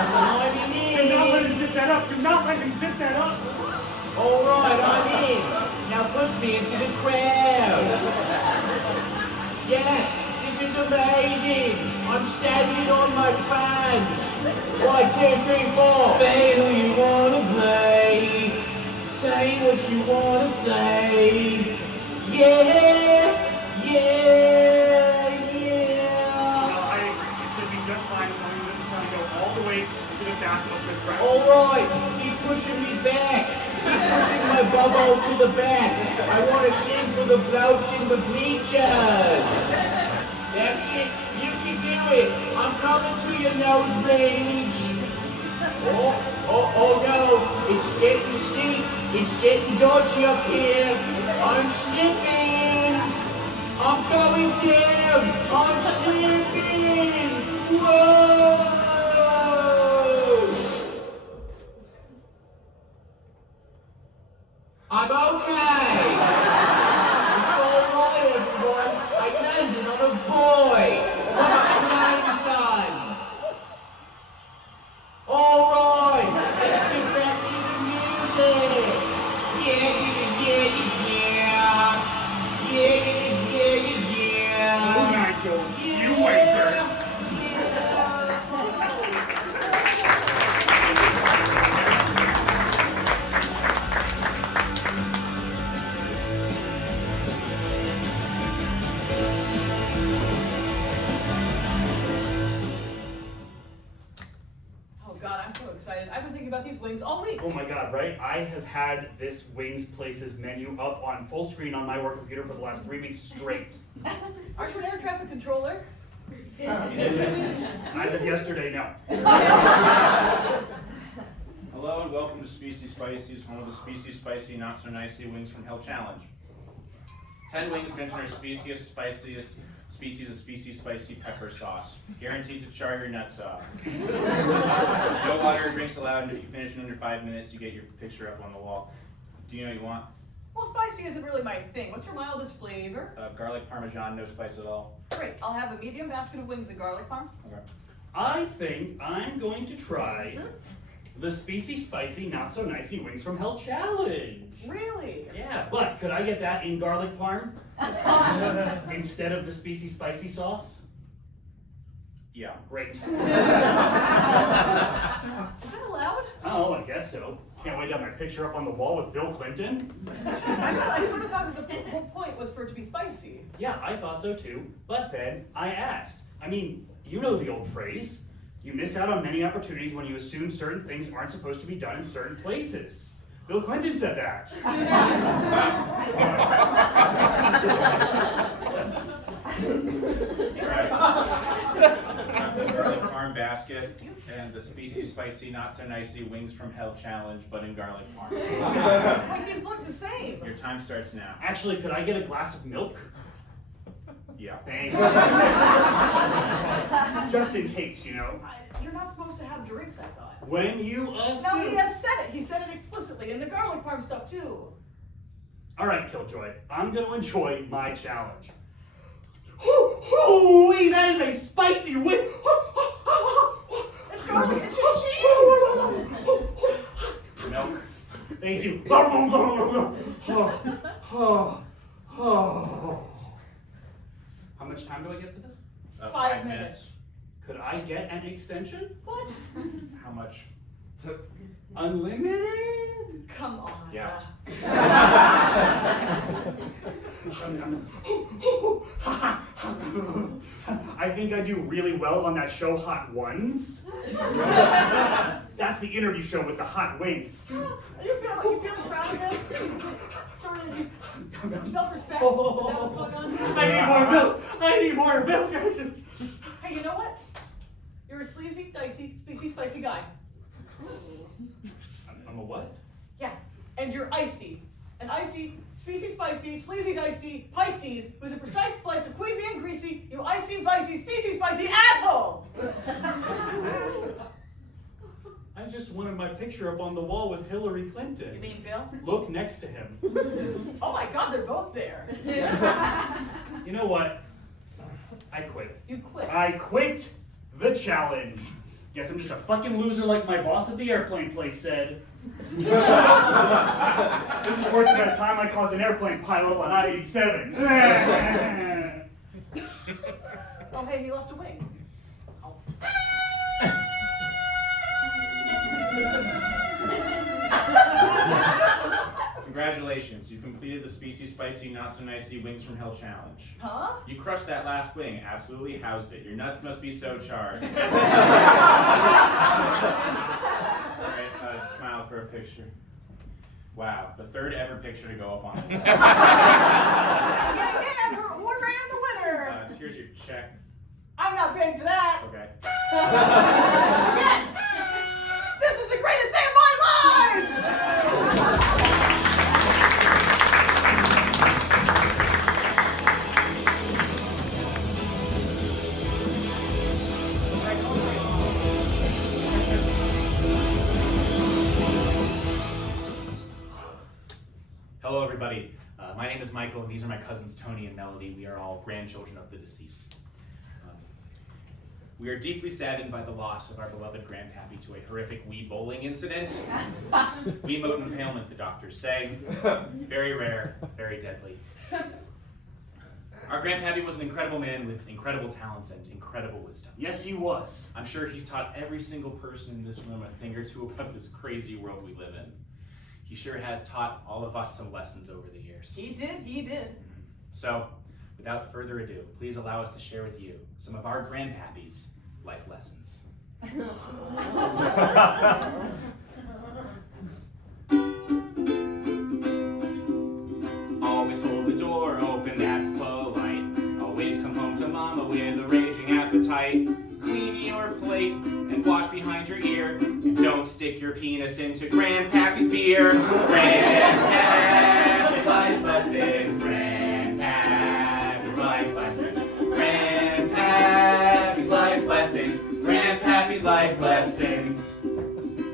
I'm in. Do not let him zip that up! Do not let him zip that up! All right, I'm in. Now push me into the crowd. Yes, this is amazing. I'm standing on my fans. 1, 2, 3, 4. Play who you wanna play. Say what you wanna say. Yeah, yeah, yeah. I agree. It should be just fine as long as you're trying to go all the way to the back of the crowd. Alright, keep pushing me back. Keep pushing my Bubbowl to the back. I want to sing for the blokes in the bleachers. That's it. You can do it. I'm coming to your nose range. Oh no. It's getting steep. It's getting dodgy up here. I'm slipping. I'm going down. I'm slipping. Whoa. I'm okay! It's alright, everyone. I landed on a boy. What's your name, son? Alright, let's get back to the music. Yeah. Oh, Nigel, you wait, sir. I've been thinking about these wings all week. Oh my god, right? I have had this Wings Places menu up on full screen on my work computer for the last 3 weeks straight. Aren't you an air traffic controller? As of yesterday, no. Hello and welcome to Speecy-Spicy's, home of the Speecy-Spicy Not-So-Nicey Wings from Hell Challenge. 10 wings drenched in our spiciest species of Speecy-Spicy pepper sauce. Guaranteed to char your nuts off. No water or drinks allowed, and if you finish in under 5 minutes, you get your picture up on the wall. Do you know what you want? Well, spicy isn't really my thing. What's your mildest flavor? Garlic parmesan, no spice at all. Great. I'll have a medium basket of wings and garlic parm. Okay. I think I'm going to try the Speecy-Spicy Not-So-Nicey Wings from Hell Challenge. Really? Yeah, but could I get that in garlic parm instead of the Speecy-Spicy sauce? Yeah. Great. Is that allowed? Oh, I guess so. Can't wait to have my picture up on the wall with Bill Clinton. I sort of thought that the whole point was for it to be spicy. Yeah, I thought so too. But then I asked. I mean, you know the old phrase. You miss out on many opportunities when you assume certain things aren't supposed to be done in certain places. Bill Clinton said that. Right. The garlic parm basket and the Speecy-Spicy Not-So-Nicey Wings from Hell Challenge, but in garlic parm. Wait, these look the same. Your time starts now. Actually, could I get a glass of milk? Yeah. Thanks. Just in case, you know. You're not supposed to have drinks, I thought. When you No, assume... he has said it. He said it explicitly. And the garlic parm stuff, too. All right, Killjoy. I'm going to enjoy my challenge. Hoo-wee, that is a spicy wing. It's garlic. It's just cheese. Milk. Thank you. How much time do I get for this? 5 minutes. Could I get an extension? What? How much? Unlimited? Come on. Yeah. I think I do really well on that show Hot Ones. That's the interview show with the hot wings. You feeling proud of this? Sort of self-respect? Is that what's going on? I need more milk. I need more milk. Hey, you know what? You're a sleazy, dicey, specy-spicy guy. I'm a what? Yeah, and you're icy. An icy, specy-spicy, sleazy-dicey Pisces who's a precise splice of queasy and greasy, you icy, vicey, specy-spicy asshole! I just wanted my picture up on the wall with Hillary Clinton. You mean Bill? Look next to him. Oh my God, they're both there. You know what? I quit. You quit. I quit the challenge. Guess I'm just a fucking loser like my boss at the airplane place said. This is worse than that time I caused an airplane pileup on I-87. Oh, hey, he left a wing. Congratulations, you completed the Speecy-Spicy Not-So-Nicey Wings from Hell challenge. Huh? You crushed that last wing, absolutely housed it. Your nuts must be so charred. Alright, smile for a picture. Wow, the third ever picture to go up on the wall. Yeah, who ran the winner? Here's your check. I'm not paying for that. Okay. Again, this is the greatest day of my life! Hello, everybody. My name is Michael, and these are my cousins Tony and Melody. We are all grandchildren of the deceased. We are deeply saddened by the loss of our beloved Grandpappy to a horrific Wii bowling incident. Wii mote impalement, the doctors say. Very rare, very deadly. Our Grandpappy was an incredible man with incredible talents and incredible wisdom. Yes, he was. I'm sure he's taught every single person in this room a thing or two about this crazy world we live in. He sure has taught all of us some lessons over the years. He did. So, without further ado, please allow us to share with you some of our Grandpappy's life lessons. Always hold the door open, that's polite. Always come home to Mama with a raging appetite. Clean your plate and wash behind your ear. And don't stick your penis into Grandpappy's beer. Grandpappy's life lessons. Grandpappy's life lessons. Grandpappy's life lessons. Grandpappy's life lessons.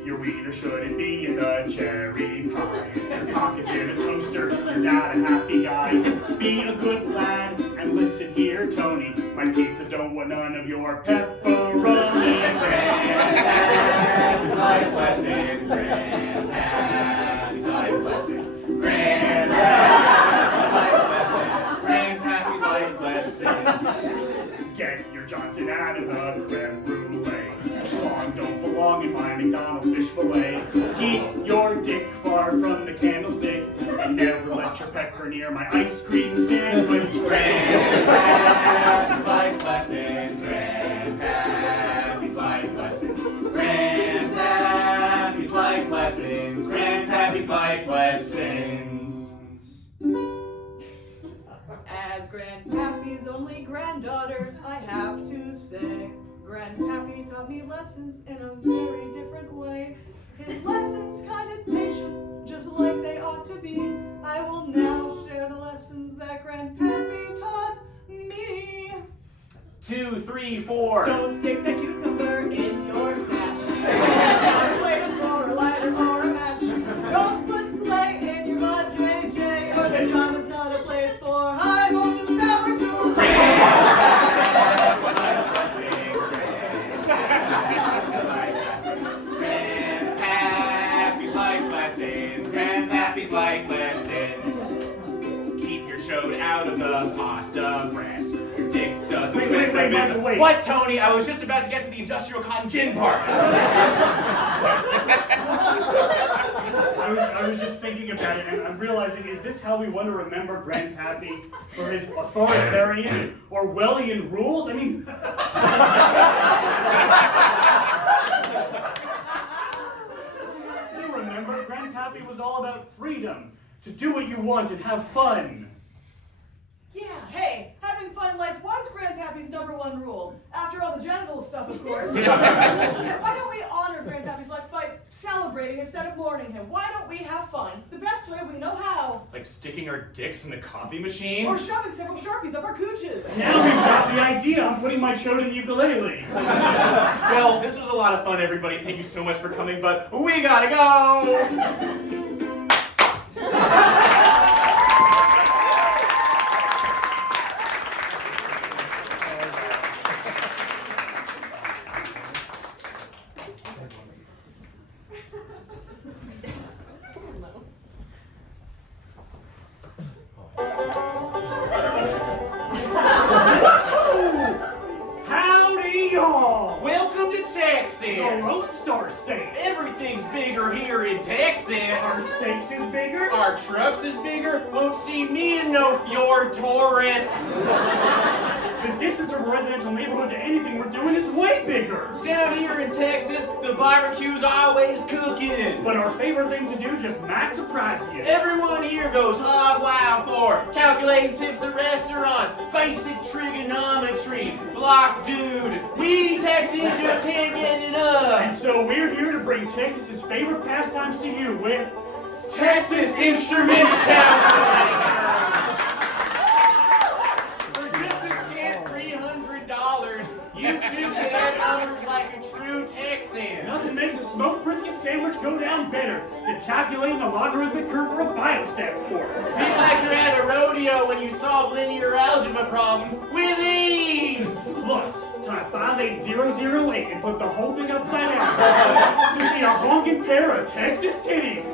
Your wiener shouldn't be in the cherry pie. Your cock is in a toaster, you're not a happy guy. Be a good lad and listen here, Tony. My pizza don't want none of your pepperoni. Grandpappy's life lessons. Grandpappy's life lessons. Grandpappy's life lessons. Grandpappy's life lessons. Get your Johnson out of the creme brulee. Schlong don't belong in my McDonald's fish fillet. Keep your dick far from the candlestick and never let your pecker near my ice cream sandwich. Grandpappy's life lessons. Grandpappy's life lessons. Grandpappy's life lessons. Grandpappy's life lessons. As Grandpappy's only granddaughter, I have to say, Grandpappy taught me lessons in a very different way. His lessons kind of patient, just like they ought to be. I will now share the lessons that Grandpappy taught me. 2, 3, 4. Don't stick the cucumber in your snatch. Not a plate for a lighter or a match. Don't put clay in your mud, JJ, or the John is not a place for high voltage power tools. Grandpappy's life lessons. Grandpappy's life lessons. Keep your chode out of the pasta press. Your dick doesn't twist. Wait. What, Tony? I was just about to get to the industrial cotton gin part. I was just thinking about it, and I'm realizing, is this how we want to remember Grandpappy for his authoritarian Orwellian rules? I mean, you remember, Grandpappy was all about freedom, to do what you want and have fun. Yeah, hey, having fun in life was Grandpappy's #1 rule. After all the genital stuff, of course. Why don't we honor Grandpappy's life by celebrating instead of mourning him? Why don't we have fun the best way we know how? Like sticking our dicks in the copy machine? Or shoving several Sharpies up our cooches. Now we've got the idea. I'm putting my chode in the ukulele. Well, this was a lot of fun, everybody. Thank you so much for coming, but we gotta go! here in Texas. Our steaks is bigger? Our trucks is bigger. Won't see me in no Fjord Taurus. The distance from a residential neighborhood to anything we're doing is way bigger. Down here in Texas, the barbecue's always cooking. But our favorite thing to do just might surprise you. Everyone here goes hog wild for calculating tips at restaurants, basic trigonometry, block dude. We Texans just can't get it up. And so we're here to bring Texas's favorite pastimes to you with Texas Instruments Calculators. For just a scant $300, you too can add numbers like a true Texan. Nothing makes a smoked brisket sandwich go down better than calculating the logarithmic curve for a biostats course. Feel like you're at a rodeo when you solve linear algebra problems with ease. Plus, type 58008 and flip the whole thing upside down to see a honking pair of Texas titties.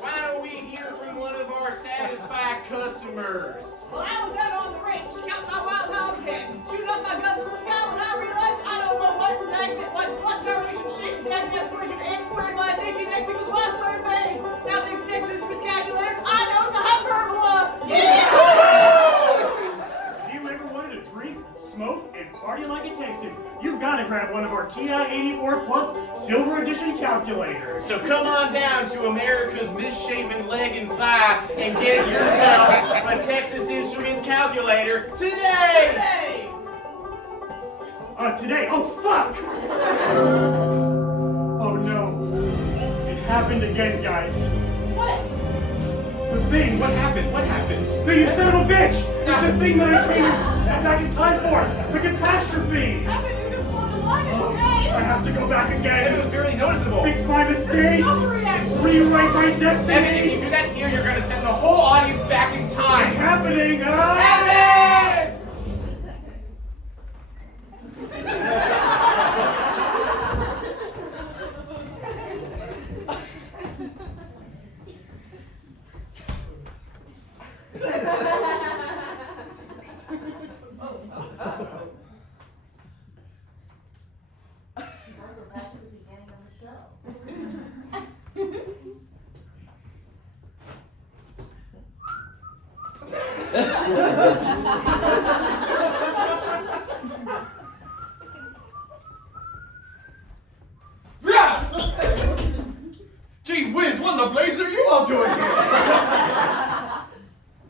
Why don't we hear from one of our satisfied customers? Well, I was out on the range, counting my wild hogs and shooting up my guns in the sky when I realized I don't know what correlation shape that equation x squared minus 18x equals y squared made. Now thanks to Texas miscalculators, I know it's a hyperbola. Yeah! If you ever wanted to drink, smoke, and party like a Texan, you've got to grab one of our TI-84 Plus Silver Edition calculators. So come on down to America's misshapen leg and thigh and get yourself a Texas Instruments calculator today! Today? Oh, fuck! Oh, no. It happened again, guys. What? The thing. What happened? What happened? No, you son of a bitch! It's the thing that I came back in time for! The catastrophe! How could you just walk the line? It's okay. I have to go back again. It was very noticeable. Fix my mistakes! Overreaction. Rewrite my destiny! Evan, if you do that here, you're going to send the whole audience back in time. It's happening! Evan! Gee whiz, what in the blaze are you all doing here?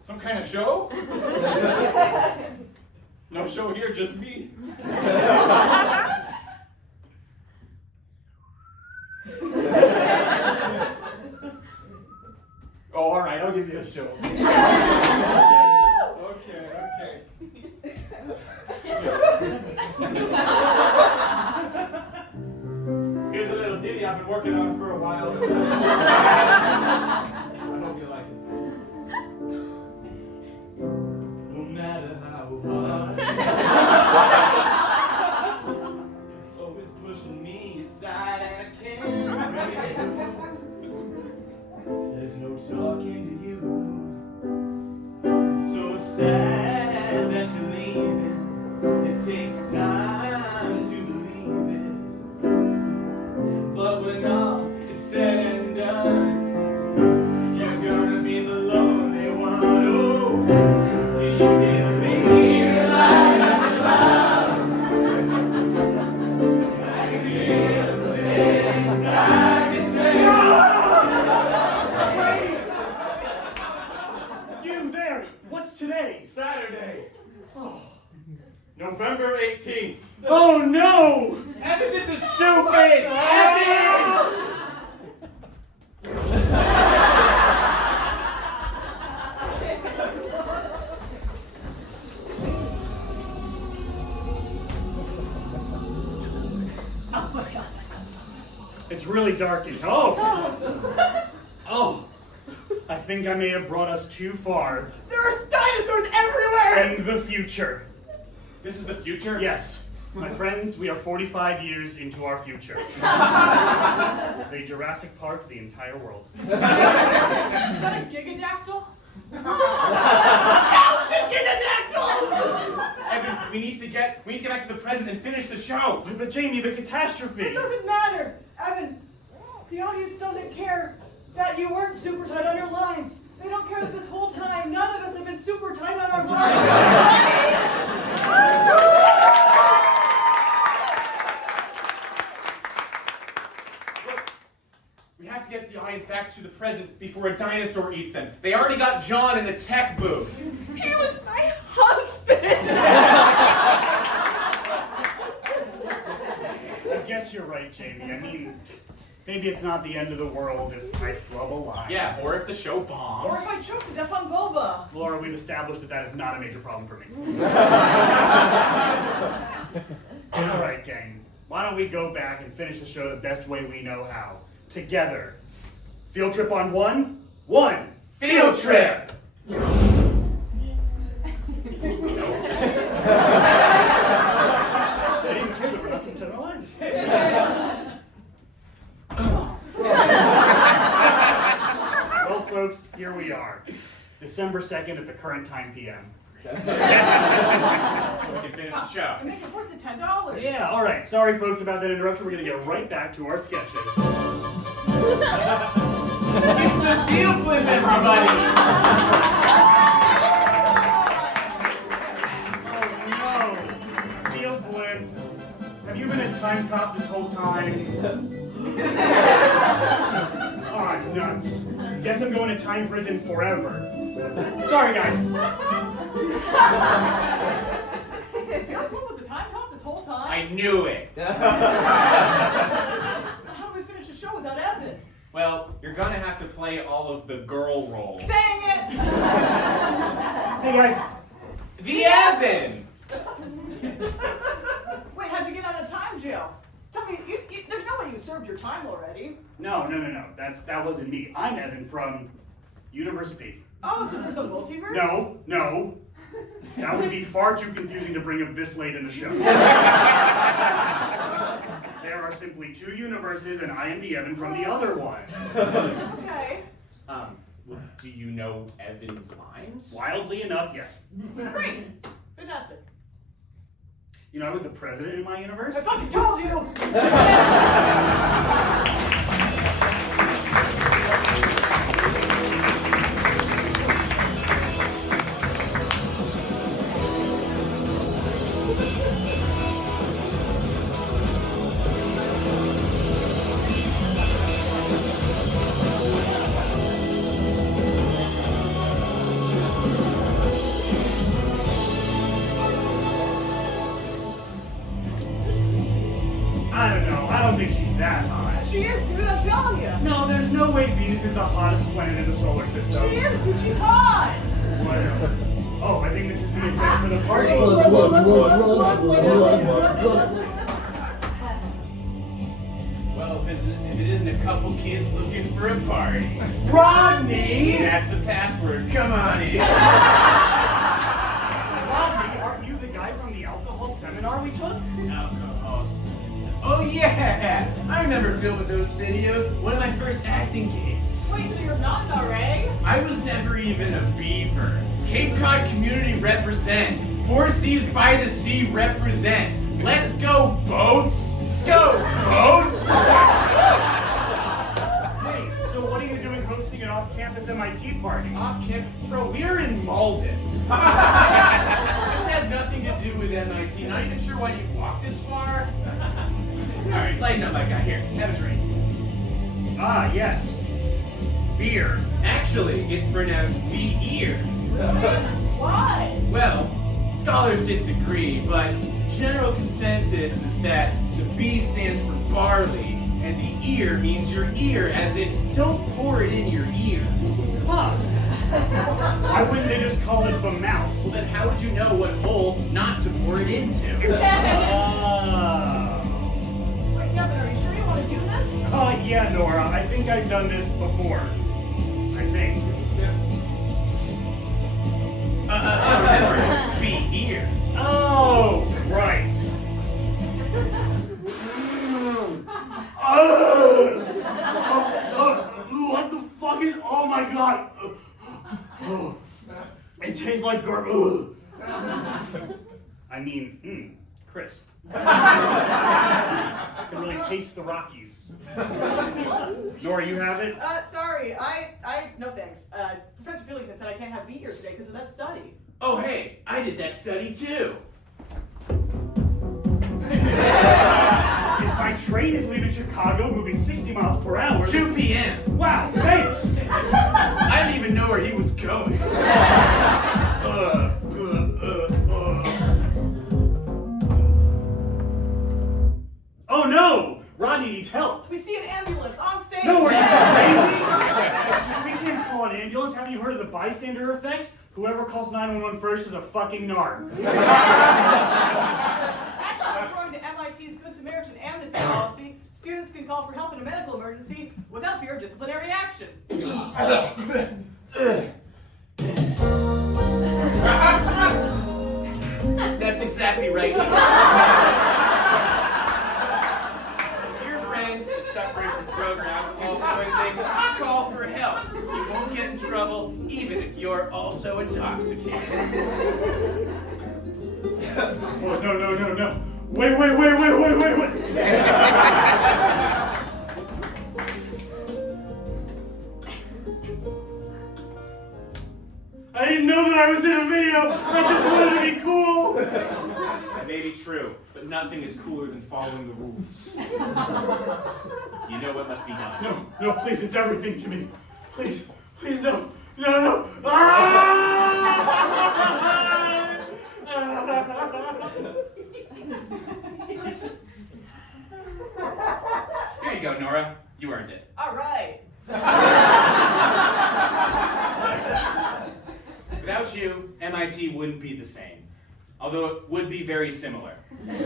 Some kind of show? No show here, just me. Oh, all right, I'll give you a show. Okay. Here's a little ditty I've been working on for a while. I hope you like it. No matter how hard, always pushing me aside and I can't breathe. There's no talking to you. It's so sad that you're leaving. It takes time to believe it. But when all is said and done, you're gonna be the lonely one. Oh, do you believe in light and love? I can feel something inside me say, You there! What's today? Saturday. Oh, November 18th. Oh no! Evan, this is stupid! Evan! It's really dark in here. Oh! I think I may have brought us too far. There are dinosaurs everywhere! And the future. This is the future? Yes. My friends, we are 45 years into our future. They Jurassic Park the entire world. Is that a gigadactyl? 1,000 gigadactyls! Evan, we need to get back to the present and finish the show. But Jamie, the catastrophe. It doesn't matter. The audience doesn't care that you weren't super tight on your lines. They don't care that this whole time none of us have been super tight on our lines. We have to get the audience back to the present before a dinosaur eats them. They already got John in the tech booth. He was my husband. I guess you're right, Jamie. I mean, maybe it's not the end of the world if I flub a line. Yeah, or if the show Or bombs. if I choked to death on Boba. Laura, we've established that that is not a major problem for me. All right, gang. Why don't we go back and finish the show the best way we know how? Together. Field trip on one. One. Field trip! I didn't care that we're not some tenor lines. Well, folks, here we are. December 2nd at the current time PM. So we can finish the show. It makes it worth the $10. Yeah, all right. Sorry, folks, about that interruption. We're going to get right back to our sketches. It's the field flip, everybody! Oh, no. Field flip. Have you been a time cop this whole time? Oh, nuts. Guess I'm going to time prison forever. Sorry, guys. What was the time cop this whole time? I knew it! How do we finish the show without Evan? Well, you're gonna have to play all of the girl roles. Dang it! Hey, guys. The Evan! Wait, how'd you get out of time jail? Tell me, there's no way you served your time already. No. That wasn't me. I'm Evan from Universe B. Oh, so there's a multiverse? No. That would be far too confusing to bring up this late in the show. There are simply two universes, and I am the Evan from the other one. Okay. Do you know Evan's lines? Wildly enough, yes. Great. Fantastic. You know, I was the president in my universe. I fucking told you! I don't know. I don't think she's that hot. She is, dude, I'm telling you. No, there's no way Venus is the hottest planet in the solar system. She is, dude, she's hot! Whatever. Oh, I think this is the address for the party. Well, if it isn't a couple kids looking for a party. Rodney! That's the password. Come on in. Rodney, aren't you the guy from the alcohol seminar we took? Alcohol seminar. Oh yeah! I remember filming those videos. One of my first acting gigs. Wait, so you're not an RA? I was never even a beaver. Cape Cod community represent. Four Seas by the Sea represent. Let's go boats. Let's go boats. Wait, so what are you doing hosting an off-campus MIT party? Off-campus? Bro, we're in Malden. This has nothing to do with MIT. Not even sure why you walked this far. Alright, lighten up, my guy. Here, have a drink. Ah, yes. Beer. Actually, it's pronounced Be-Eer. Why? Well, scholars disagree, but general consensus is that the B stands for barley, and the ear means your ear, as in don't pour it in your ear. Huh. Why wouldn't they just call it the mouth? Well, then how would you know what hole not to pour it into? Oh. Wait, Kevin, are you sure you want to do this? Yeah, Nora. I think I've done this before. I think. Remember, Be-Eer. Oh, right. What the fuck is? Oh my god. It tastes like garbage. I mean, crisp. I can really taste the Rockies. Nora, you have it? Sorry, no thanks. Professor Fieldington said I can't have Be-Eer today because of that study. Oh, hey, I did that study too. If my train is leaving Chicago moving 60 miles per hour... 2 p.m. Wow, thanks! I didn't even know where he was going. Oh no! Rodney needs help. We see an ambulance on stage. No, are you crazy? We can't call an ambulance. Haven't you heard of the bystander effect? Whoever calls 911 first is a fucking narc. Actually, according to MIT's Good Samaritan amnesty policy, students can call for help in a medical emergency without fear of disciplinary action. That's exactly right. If your friend is suffering from drug or alcohol poisoning, call for help. You won't get in trouble, even if you're also intoxicated. Oh, no. Wait. I didn't know that I was in a video. I just wanted to be cool. That may be true, but nothing is cooler than following the rules. You know what must be done. No, please, it's everything to me. Please, no. Ah! Here you go, Nora. You earned it. All right. Without you, MIT wouldn't be the same. Although it would be very similar. And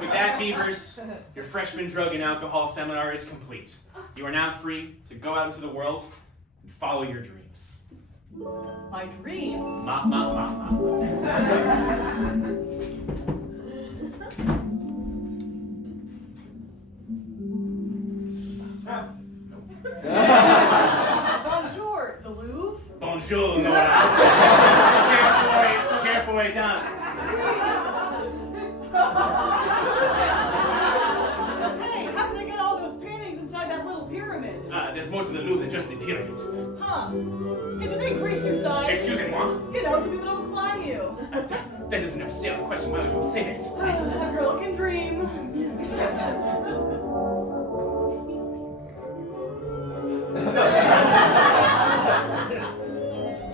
with that, Beavers, your freshman drug and alcohol seminar is complete. You are now free to go out into the world and follow your dreams. My dreams? Ma. Bonjour, the Louvre? Bonjour, Nora. Carefully dance. Hey, how did they get all those paintings inside that little pyramid? There's more to the Louvre than just the pyramid. Huh. Hey, do they grease your sides? Excusez-moi? You know, so people don't climb you. That isn't a sales question. Why would you say that? A girl can dream.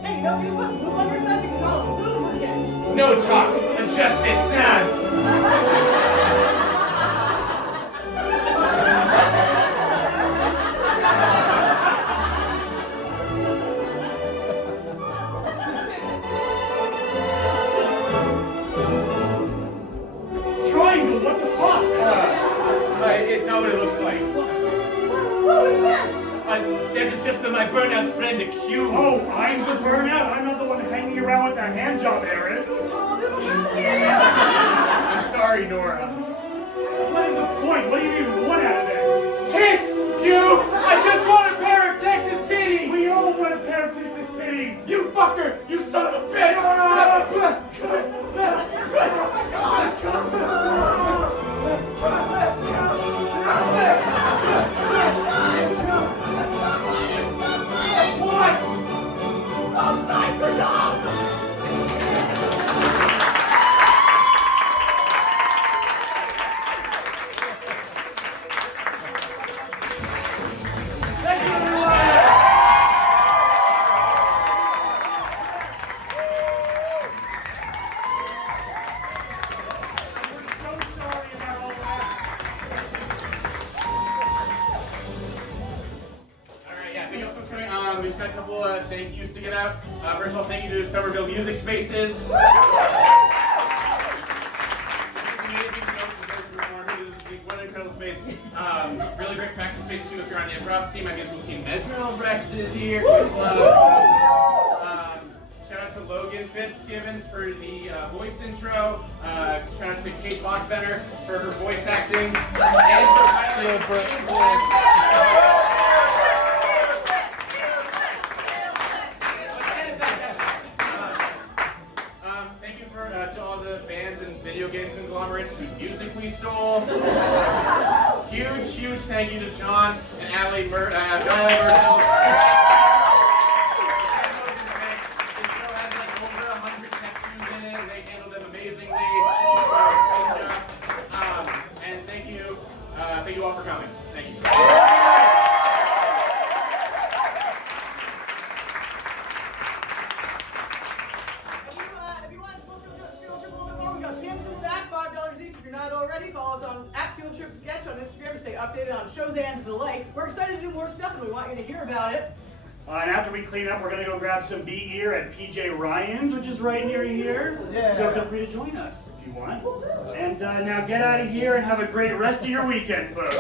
Hey, you know, if you put blue on your sides, you can call it lubricant. No talk, adjusted dance. Triangle, what the fuck? It's not what it looks like. Who is this? That is just my burnout friend, Q. Oh, I'm the burnout? I'm not the one hanging around with the hand job heiress. I'm sorry, Nora. What is the point? What do you even want out of this? Tits, Q! I just want a pair of Texas titties! We all want a pair of Texas titties! You fucker! You son of a bitch! What? Both sides are dumb! Thank you, everyone! We're so sorry about all that. Alright, yeah, thank you all so much for coming. We just got a couple thank yous to get out. First of all, thank you to Somerville Music Spaces. This is amazing. This is what an incredible space. Really great practice space too if you're on the improv team. My musical team Metronome practices here. Shout out to Logan Fitzgibbons for the voice intro. Shout out to Kate Bossbenner for her voice acting. And for piloting. huge thank you to John and Allie Myrtle. This show has like over 100 tech crews in it, and they handled them amazingly. Great job. And thank you all for coming. Thank you. If you want to book a field trip a little bit more, we got pins in the back, $5 each. If you're not already, follow us on @FieldTripSketch on Instagram to stay updated on shows and the like. We're excited to do more stuff, and we want you to hear about it. And after we clean up, we're going to go grab some Be-Eer at PJ Ryan's, which is right near here. Yeah. So feel free to join us if you want. And now get out of here and have a great rest of your weekend, folks.